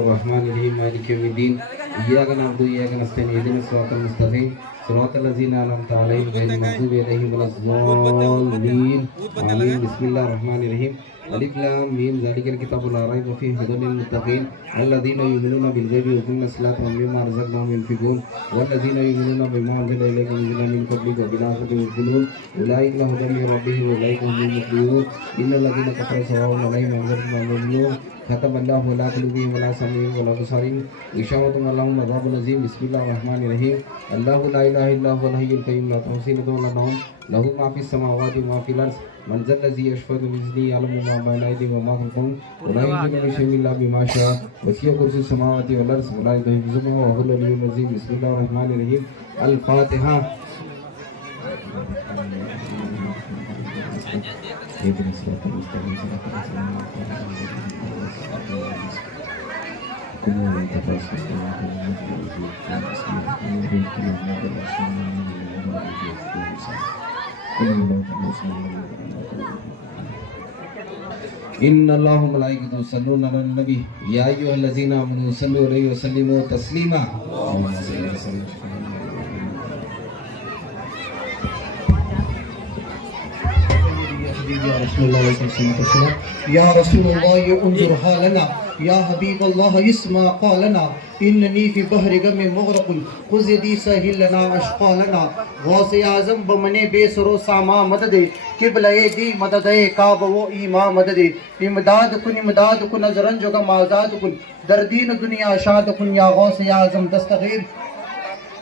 الرحمن الرحيم مالك يوم الدين إياك نعبد وإياك نستعين اهدنا الصراط المستقيم صراط الذين أنعمت عليهم غير المغضوب عليهم ولا الضالين آمين. بسم الله الرحمن الرحيم ألف لام ميم ذلك الكتاب لا ريب فيه هدى للمتقين الذين يؤمنون بالغيب ويقيمون الصلاة ومما رزقناهم ينفقون والذين يؤمنون بما أنزل إليك من قبلك وبالآخرة هم يوقنون أولئك لهم هدى من ربهم وأولئك هم المفلحون إن الذين كفروا سواء عليهم أنذرتهم أم لم تنذرهم ختم الله على قلوبهم ولا سمعهم ولا أبصارهم غشاوة لهم عذاب أليم. بسم الله الرحمن الرحيم الله لا إله إلا هو الحي القيوم لا تأخذه سنة ولا نوم له ما في السماوات وما في الأرض من ذا الذي يشفع بإذنه يعلم ما بين أيديهم وما خلفهم ولا يحيطون بشيء إلا بما شاء وسع كرسيه السماوات والأرض ولا يؤوده حفظهما وهو العلي العظيم. بسم الله الرحمن الرحيم الفاتحة. إن الله وملائكته يصلون على النبي يا أيها الذين آمنوا صلوا عليه وسلموا تسليما. يا رسول الله انظر حالنا يا حبيب الله اسمع قالنا إنني في بحر غم مغرق خذ يدي ساحل لنا أشقالنا غوث اعظم بمنے بے سرو ساما مدد قبلہ دی مدد کعبہ و ایما مدد امداد کن نظرن جگہ آزاد کن دردین دنیا شاد کن یا غوث اعظم دستغیر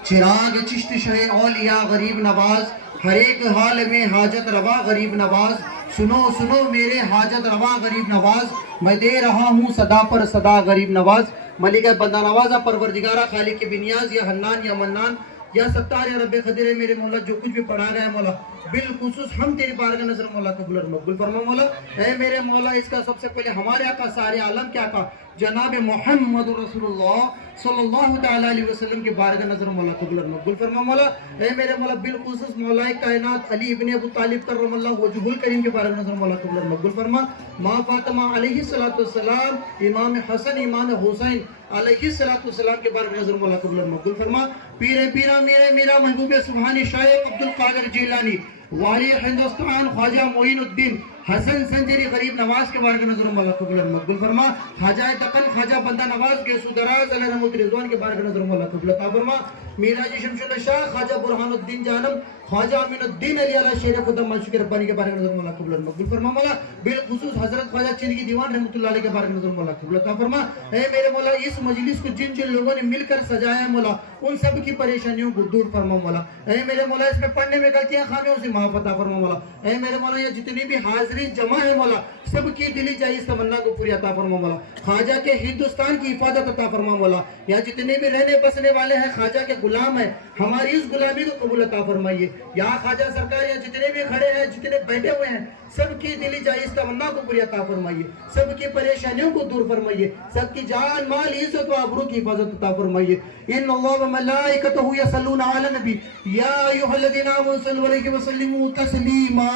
چراغ چشت شہ اولیاء غریب نواز ہر ایک حال میں حاجت روا غریب نواز سنو سنو میرے حاجت روا غریب نواز میں دے رہا ہوں صدا پر صدا غریب نواز ملک بندہ نوازا پروردگارہ خالق بنیاز یا حنان یا منان یا ستار یا رب قدر میرے مولا جو کچھ بھی پڑھا گیا مولا بالخصوص ہم تیری بارگاہ نظر مولا قبول اور مقبول فرما مولا. اے میرے مولا اس کا سب سے پہلے ہمارے آقا سارے عالم کے آقا جناب محمد رسول اللہ صلی اللہ تعالی علیہ وسلم کے بارگاہ نظر مولا قبول اور مقبول فرما مولا. اے میرے مولا بالخصوص مولا کائنات علی ابن ابو طالب کرم اللہ وجہ الکریم کے بارگاہ نظر مولا قبول اور مقبول فرما. ماں فاطمہ علیہ السلام امام حسن امام حسین علیہ السلام کے بارگاہ نظر مولا قبول اور مقبول فرما. پیرا میرا محبوب سبحانی شیخ عبد القادر جیلانی والی ہندوستان خواجہ معین الدین حسن سنجری غریب نواز کے بارے میں نظر مولا قبول اور مقبول فرما. خواجہ دقن خواجہ بندہ نواز کے سودراز علیہ رحمت رضوان کے بارے میں نظر مولا قبول عطا فرما. میراجی شمس الشاہ خواجہ برہان الدین جانم خواجہ امین الدین علی علیہ شیر خدا معشوق ربانی کے بارے میں نظر مولا قبول اور مقبول فرما مولا. بالخصوص حضرت خواجہ چنگی دیوان رحمۃ اللہ علیہ کے بارے میں نظر مولا قبول عطا فرما. اے میرے مولا اس مجلس کو جن جن لوگوں نے مل کر سجایا ہے مولا ان سب کی پریشانیوں کو دور فرما مولا. اے میرے مولا اس میں پڑھنے میں غلطیاں خامیوں سے معاف عطا فرما مولا. اے میرے مولا یہ جتنی بھی حاضری جمع ہے مولا سب کی دلی چاہیے تمنا کو پوری عطا فرما مولا. خواجہ کے ہندوستان کی حفاظت عطا فرما مولا. یا جتنے بھی رہنے بسنے والے ہیں خواجہ کے غلام ہیں ہماری اس غلامی کو قبول عطا فرمائیے. یا خواجہ سرکار یا جتنے بھی کھڑے ہیں جتنے بیٹھے ہوئے ہیں سب کی دلی چاہیے تمنا کو پوری عطا فرمائیے. سب کی پریشانیوں کو دور فرمائیے. سب کی جان مال عزت و آبرو کی حفاظت عطا فرمائیے. ان اللہ و ملائکتہ یصلون علی النبی یا ایھا الذین آمنوا صلوا علیہ وسلموا تسلیما.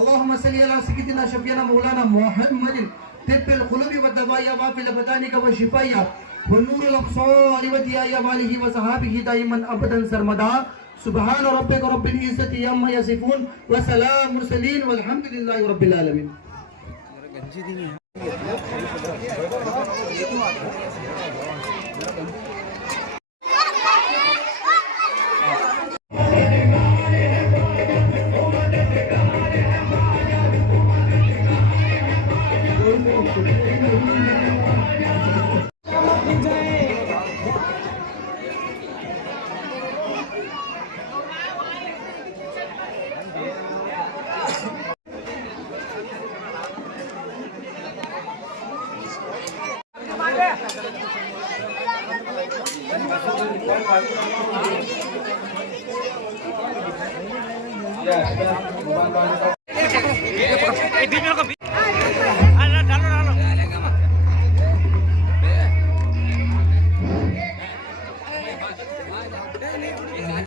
اللهم صل على سيدنا شفيعنا مولانا محمد طب القلوب والدواء وافي الابدان وشفاء ونور الابصار ودياء واله وصحابه دائما ابدا سرمدا. سبحان ربك رب العزة عما يصفون وسلام المرسلين والحمد لله رب العالمين. या मोबाइल